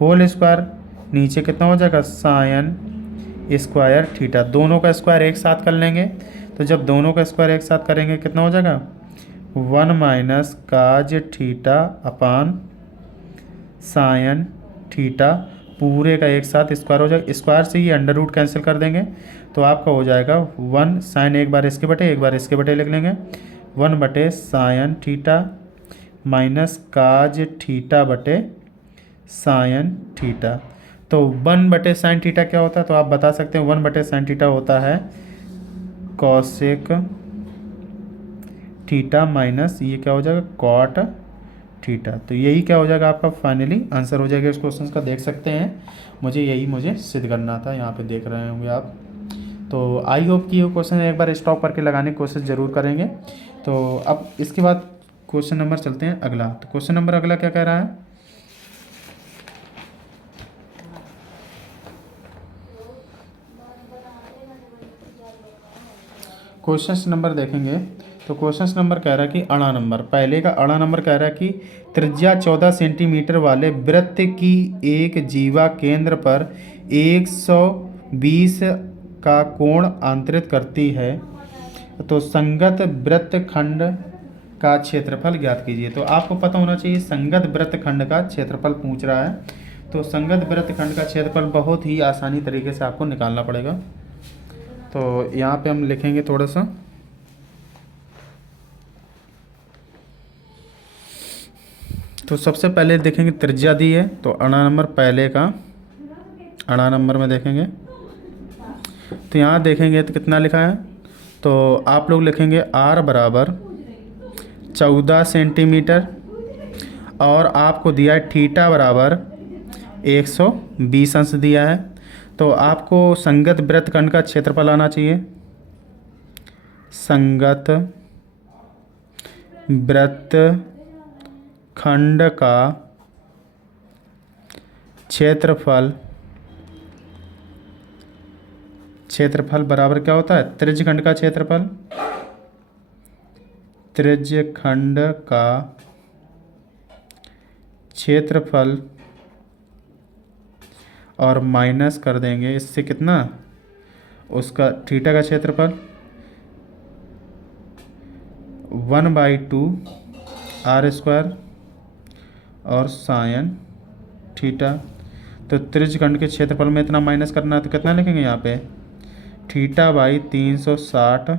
होल स्क्वायर, नीचे कितना हो जाएगा, साइन स्क्वायर थीटा। दोनों का स्क्वायर एक साथ कर लेंगे। तो जब दोनों का स्क्वायर एक साथ करेंगे कितना हो जाएगा, 1 माइनस काज थीटा अपान साइन थीटा, पूरे का एक साथ स्क्वायर हो जाएगा। स्क्वायर से ही अंडर रूट कैंसिल कर देंगे। तो आपका हो जाएगा 1 साइन, एक बार इसके बटे एक बार इसके बटे लिख लेंगे, 1 बटे साइन थीटा माइनस काज थीटा बटे साइन थीटा। तो 1 बटे साइन थीटा क्या होता है, तो आप बता सकते हैं 1 बटे साइन थीटा होता है कॉसेक थीटा माइनस ये क्या हो जाएगा, कॉट थीटा। तो यही क्या हो जाएगा आपका फाइनली आंसर हो जाएगा इस क्वेश्चन का। देख सकते हैं मुझे सिद्ध करना था, यहाँ पे देख रहे होंगे आप। तो आई होप कि ये क्वेश्चन एक बार स्टॉप करके लगाने की कोशिश ज़रूर करेंगे। तो अब इसके बाद क्वेश्चन नंबर चलते हैं अगला। तो क्वेश्चन नंबर अगला क्या कह रहा है, क्वेश्चन नंबर देखेंगे। तो क्वेश्चन नंबर कह रहा है कि अड़ा नंबर, पहले का अड़ा नंबर कह रहा है कि त्रिज्या 14 सेंटीमीटर वाले वृत्त की एक जीवा केंद्र पर 120 का कोण आंतरित करती है। तो संगत वृत्तखंड का क्षेत्रफल ज्ञात कीजिए। तो आपको पता होना चाहिए संगत वृत्तखंड का क्षेत्रफल पूछ रहा है। तो संगत वृत्तखंड का क्षेत्रफल बहुत ही आसानी तरीके से आपको निकालना पड़ेगा। तो यहाँ पे हम लिखेंगे थोड़ा सा, तो सबसे पहले देखेंगे त्रिज्या दी है, तो अड़ा नंबर पहले का अड़ा नंबर में देखेंगे, तो यहाँ देखेंगे तो कितना लिखा है, तो आप लोग लिखेंगे r बराबर 14 सेंटीमीटर, और आपको दिया है थीटा बराबर 120 अंश दिया है। तो आपको संगत वृत्तखंड का क्षेत्रफल आना चाहिए। संगत वृत्तखंड का क्षेत्रफल बराबर क्या होता है, त्रिज्यखंड का क्षेत्रफल, त्रिज्यखंड का क्षेत्रफल, और माइनस कर देंगे इससे कितना, उसका थीटा का क्षेत्रफल 1/2 r स्क्वायर और साइन थीटा। तो त्रिज्यखंड के क्षेत्रफल में इतना माइनस करना है, तो कितना लिखेंगे यहाँ पे, theta by 360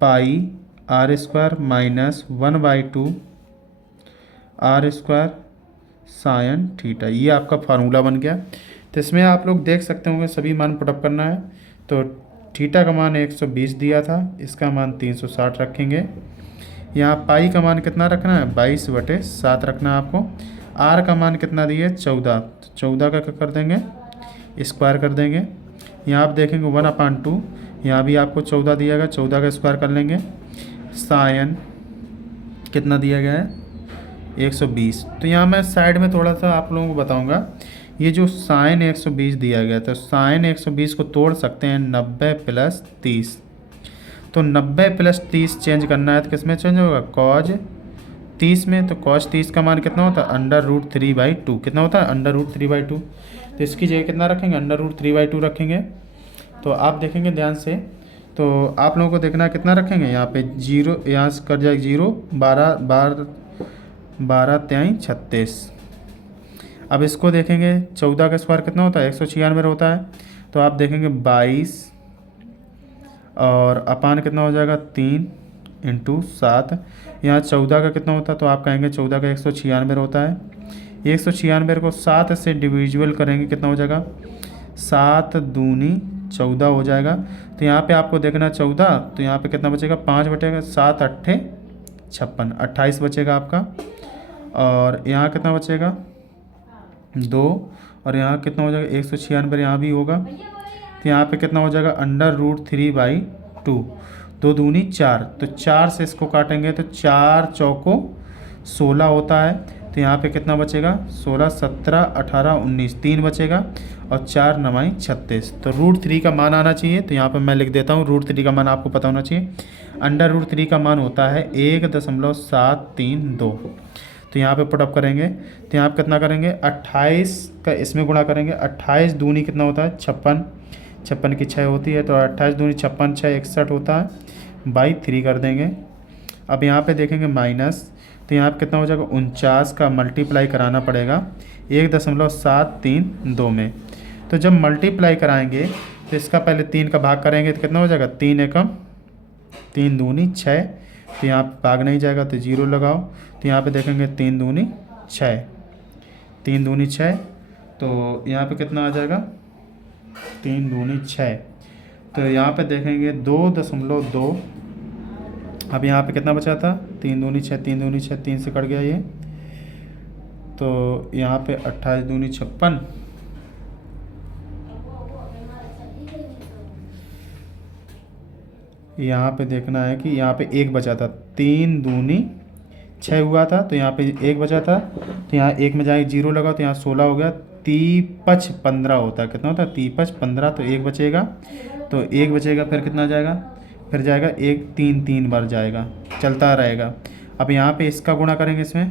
pi r square minus 1/2 r square sine theta. ये आपका फार्मूला बन गया। तो इसमें आप लोग देख सकते होंगे सभी मान पुटअप करना है। तो थीटा का मान 120 दिया था, इसका मान 360 रखेंगे। यहाँ पाई का मान कितना रखना है, 22/7 रखना है आपको। आर का मान कितना दिए, 14, तो 14 का क्या कर देंगे, स्क्वायर कर देंगे। यहाँ आप देखेंगे 1/2, यहाँ भी आपको 14 दिया गया, 14 का स्क्वायर कर लेंगे। साइन कितना दिया गया है, 120। तो यहाँ मैं साइड में थोड़ा सा आप लोगों को बताऊंगा, ये जो साइन 120 दिया गया, तो साइन 120 को तोड़ सकते हैं 90 + 30। तो 90 + 30 चेंज करना है तो किस में चेंज होगा, कॉज 30 में। तो कॉज 30 का मान कितना होता है, √3/2। कितना होता है, √3/2। तो इसकी जगह कितना रखेंगे, √3/2 रखेंगे। तो आप देखेंगे ध्यान से, तो आप लोगों को देखना कितना रखेंगे, यहाँ पे 0, यहाँ से कट जाएगा 0, 12 3 36। अब इसको देखेंगे 14 का स्क्वायर कितना होता है, 196 होता है। तो आप देखेंगे 22 और अपान कितना हो जाएगा, 3 × 7। यहाँ 14 का कितना होता है, तो आप कहेंगे 14 का 196 होता है। 196 को 7 से डिविजिबल करेंगे, कितना हो जाएगा, 7 दूनी 14 हो जाएगा। तो यहाँ पे आपको देखना 14, तो यहाँ पे कितना बचेगा, 5 बचेगा, 7 8 56, 28 बचेगा आपका। और यहाँ कितना बचेगा, 2, और यहाँ कितना हो जाएगा, 196 यहाँ भी होगा। तो यहाँ पे कितना हो जाएगा, √3/2, 2 दूनी 4। तो 4 से इसको काटेंगे तो 4 चौको 16 होता है। तो यहाँ पे कितना बचेगा, 16 17 18 19, 3 बचेगा, और 4 9 36। तो √3 का मान आना चाहिए। तो यहाँ पे मैं लिख देता हूँ, √3 का मान आपको पता होना चाहिए। √3 का मान होता है 1.732। तो यहाँ पे पुटअप करेंगे, तो यहाँ पे कितना करेंगे, 28 का इसमें गुणा करेंगे। 28 दूनी कितना होता है, 56, 56 की 6 होती है। तो 28 दूनी 56, 6 61 होता है, /3 कर देंगे। अब यहाँ पे देखेंगे माइनस, तो यहाँ पे कितना हो जाएगा, 49 का मल्टीप्लाई कराना पड़ेगा 1.732 में। तो जब मल्टीप्लाई कराएंगे तो इसका पहले 3 का भाग करेंगे, तो कितना हो जाएगा, 3 एकम 3 दूनी 6। तो यहाँ पे भाग नहीं जाएगा, तो 0 लगाओ। तो यहाँ पे देखेंगे 3 दूनी 6, 3 दूनी 6। तो यहाँ पे कितना आ जाएगा, 3 दूनी 6। तो यहाँ पे देखेंगे 2.2। अब यहाँ पे कितना बचा था, 3 दूनी 6, 3 दूनी 6, 3 से कट गया ये। तो यहाँ पे 28 दूनी 56, यहाँ पे देखना है कि यहाँ पे 1 बचा था, 3 दूनी 6 हुआ था, तो यहाँ पे 1 बचा था। तो यहाँ 1 में जाए 0 लगा, तो यहाँ 16 हो गया। 3×5 = 15 होता है, कितना होता है, 3×5 = 15। तो 1 बचेगा, तो 1 बचेगा, फिर कितना जाएगा, फिर जाएगा 1 3 बार जाएगा, चलता रहेगा। अब यहाँ पे इसका गुणा करेंगे इसमें,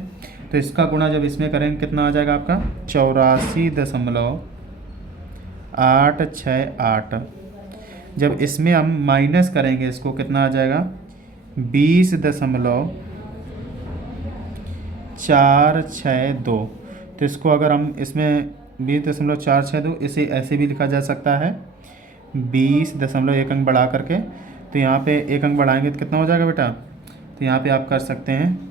तो इसका गुणा जब इसमें करेंगे कितना आ जाएगा आपका, 84.868। जब इसमें हम माइनस करेंगे इसको, कितना आ जाएगा, 20.462। तो इसको अगर हम इसमें 20.462, इसे ऐसे भी लिखा जा सकता है 20.1 अंक बढ़ा करके। तो यहाँ पे 1 अंक बढ़ाएंगे तो कितना हो जाएगा बेटा, तो यहाँ पे आप कर सकते हैं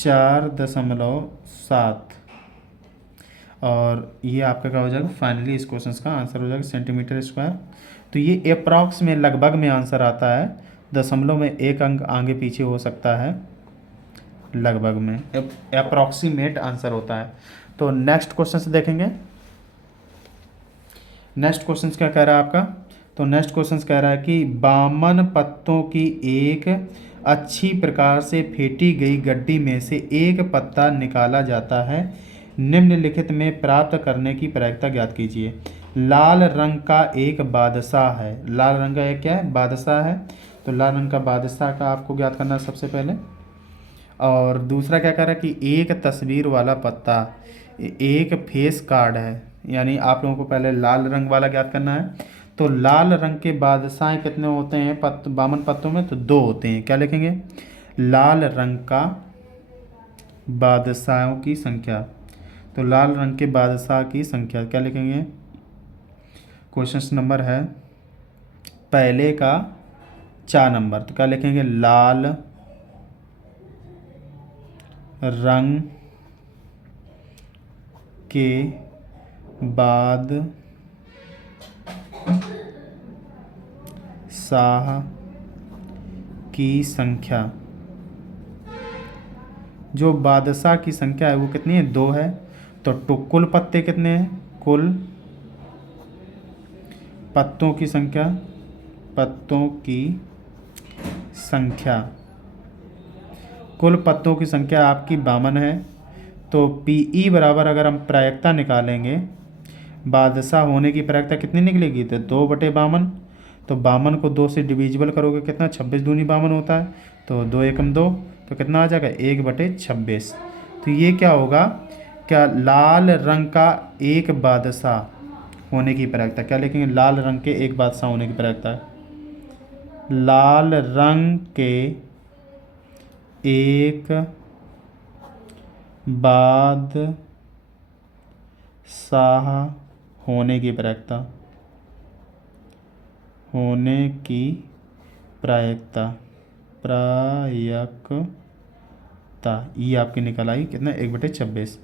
4.7 और ये आपका क्या हो जाएगा, फाइनली इस क्वेश्चन का आंसर हो जाएगा सेंटीमीटर स्क्वायर। तो ये अप्रॉक्स में, लगभग में आंसर आता है, दशमलव में एक अंक आगे पीछे हो सकता है, लगभग में अप्रॉक्सीमेट आंसर होता है। तो नेक्स्ट क्वेश्चन से देखेंगे। नेक्स्ट क्वेश्चन क्या कह रहा है आपका, तो नेक्स्ट क्वेश्चन कह रहा है कि बामन पत्तों की एक अच्छी प्रकार से फेंटी गई गड्डी में से एक पत्ता निकाला जाता है, निम्नलिखित में प्राप्त करने की प्रक्रिया ज्ञात कीजिए। लाल रंग का एक बादशाह है, लाल रंग का एक क्या है, बादशाह है। तो लाल रंग का बादशाह का आपको ज्ञात करना है सबसे पहले। और दूसरा क्या कह रहा है कि एक तस्वीर वाला पत्ता एक फेस कार्ड है, यानी आप लोगों को पहले लाल रंग वाला ज्ञात करना है। तो लाल रंग के बादशाह कितने होते हैं बामन पत्तों में, तो 2 होते हैं। क्या लिखेंगे, लाल रंग का बादशाहों की संख्या। तो लाल रंग के बादशाह की संख्या क्या लिखेंगे, क्वेश्चन नंबर है पहले का 4 नंबर। तो क्या लिखेंगे, लाल रंग के बादशाह की संख्या। जो बादशाह की संख्या है वो कितनी है, 2 है। तो कुल पत्ते कितने हैं, कुल पत्तों की संख्या, पत्तों की संख्या, कुल पत्तों की संख्या आपकी 52 है। तो पीई बराबर अगर हम प्रायिकता निकालेंगे, बादशाह होने की प्रायिकता कितनी निकलेगी, तो 2/52। तो 52 को 2 से डिविजिबल करोगे कितना, 26 दूनी 52 होता है। तो 2 एकम 2, तो कितना आ जाएगा, 1/26। तो ये क्या होगा, क्या लाल रंग का एक बादशाह होने की प्रायिकता, क्या लिखेंगे, लाल रंग के एक बादशाह होने की प्रायिकता, लाल रंग के एक बादशाह होने की प्रायिकता, होने की प्रायिकता, ये आपकी निकल आई कितना, 1/26।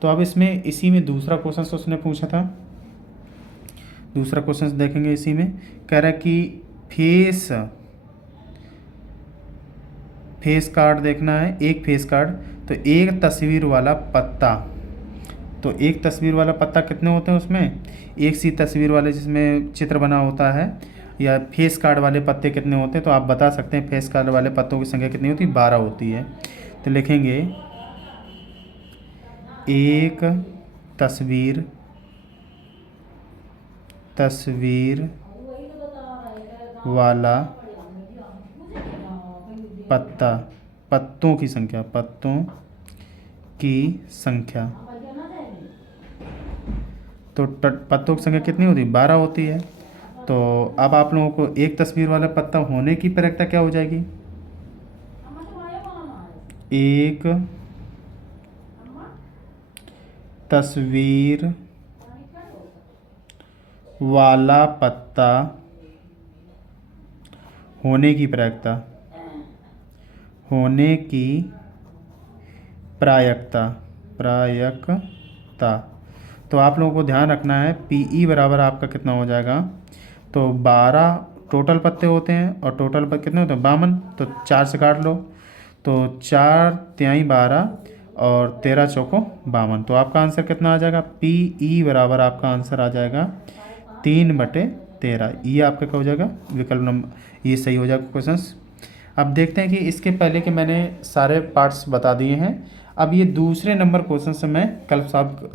तो अब इसमें इसी में दूसरा क्वेश्चन उसने पूछा था, दूसरा क्वेश्चन देखेंगे। इसी में कह रहा है कि फेस कार्ड देखना है, एक फेस कार्ड। तो एक तस्वीर वाला पत्ता, तो एक तस्वीर वाला पत्ता कितने होते हैं उसमें, एक सी तस्वीर वाले जिसमें चित्र बना होता है, या फेस कार्ड वाले पत्ते कितने होते हैं। तो आप बता सकते हैं फेस कार्ड वाले पत्तों की संख्या कितनी होती है, 12 होती है। तो लिखेंगे एक तस्वीर वाला पत्ता, पत्तों की संख्या, पत्तों की संख्या। तो पत्तों की संख्या कितनी होती है, 12 होती है। तो अब आप लोगों को एक तस्वीर वाला पत्ता होने की प्रायिकता क्या हो जाएगी, एक तस्वीर वाला पत्ता होने की प्रायिकता, होने की प्रायिकता। तो आप लोगों को ध्यान रखना है पीई बराबर आपका कितना हो जाएगा, तो 12 टोटल पत्ते होते हैं, और टोटल पत्ते कितने होते हैं, 52। तो 4 से काट लो, तो 4 तिहाई 12 और 13 चौको 52। तो आपका आंसर कितना आ जाएगा, पीई बराबर आपका आंसर आ जाएगा 3/13। ये आपका क्या हो जाएगा, विकल्प नंबर, ये सही हो जाएगा क्वेश्चन। अब देखते हैं कि इसके पहले के मैंने सारे पार्ट्स बता दिए हैं। अब ये दूसरे नंबर क्वेश्चन से मैं कल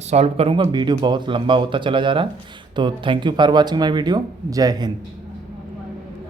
सॉल्व करूँगा। वीडियो बहुत लंबा होता चला जा रहा है। तो thank you for watching my video. जय हिंद।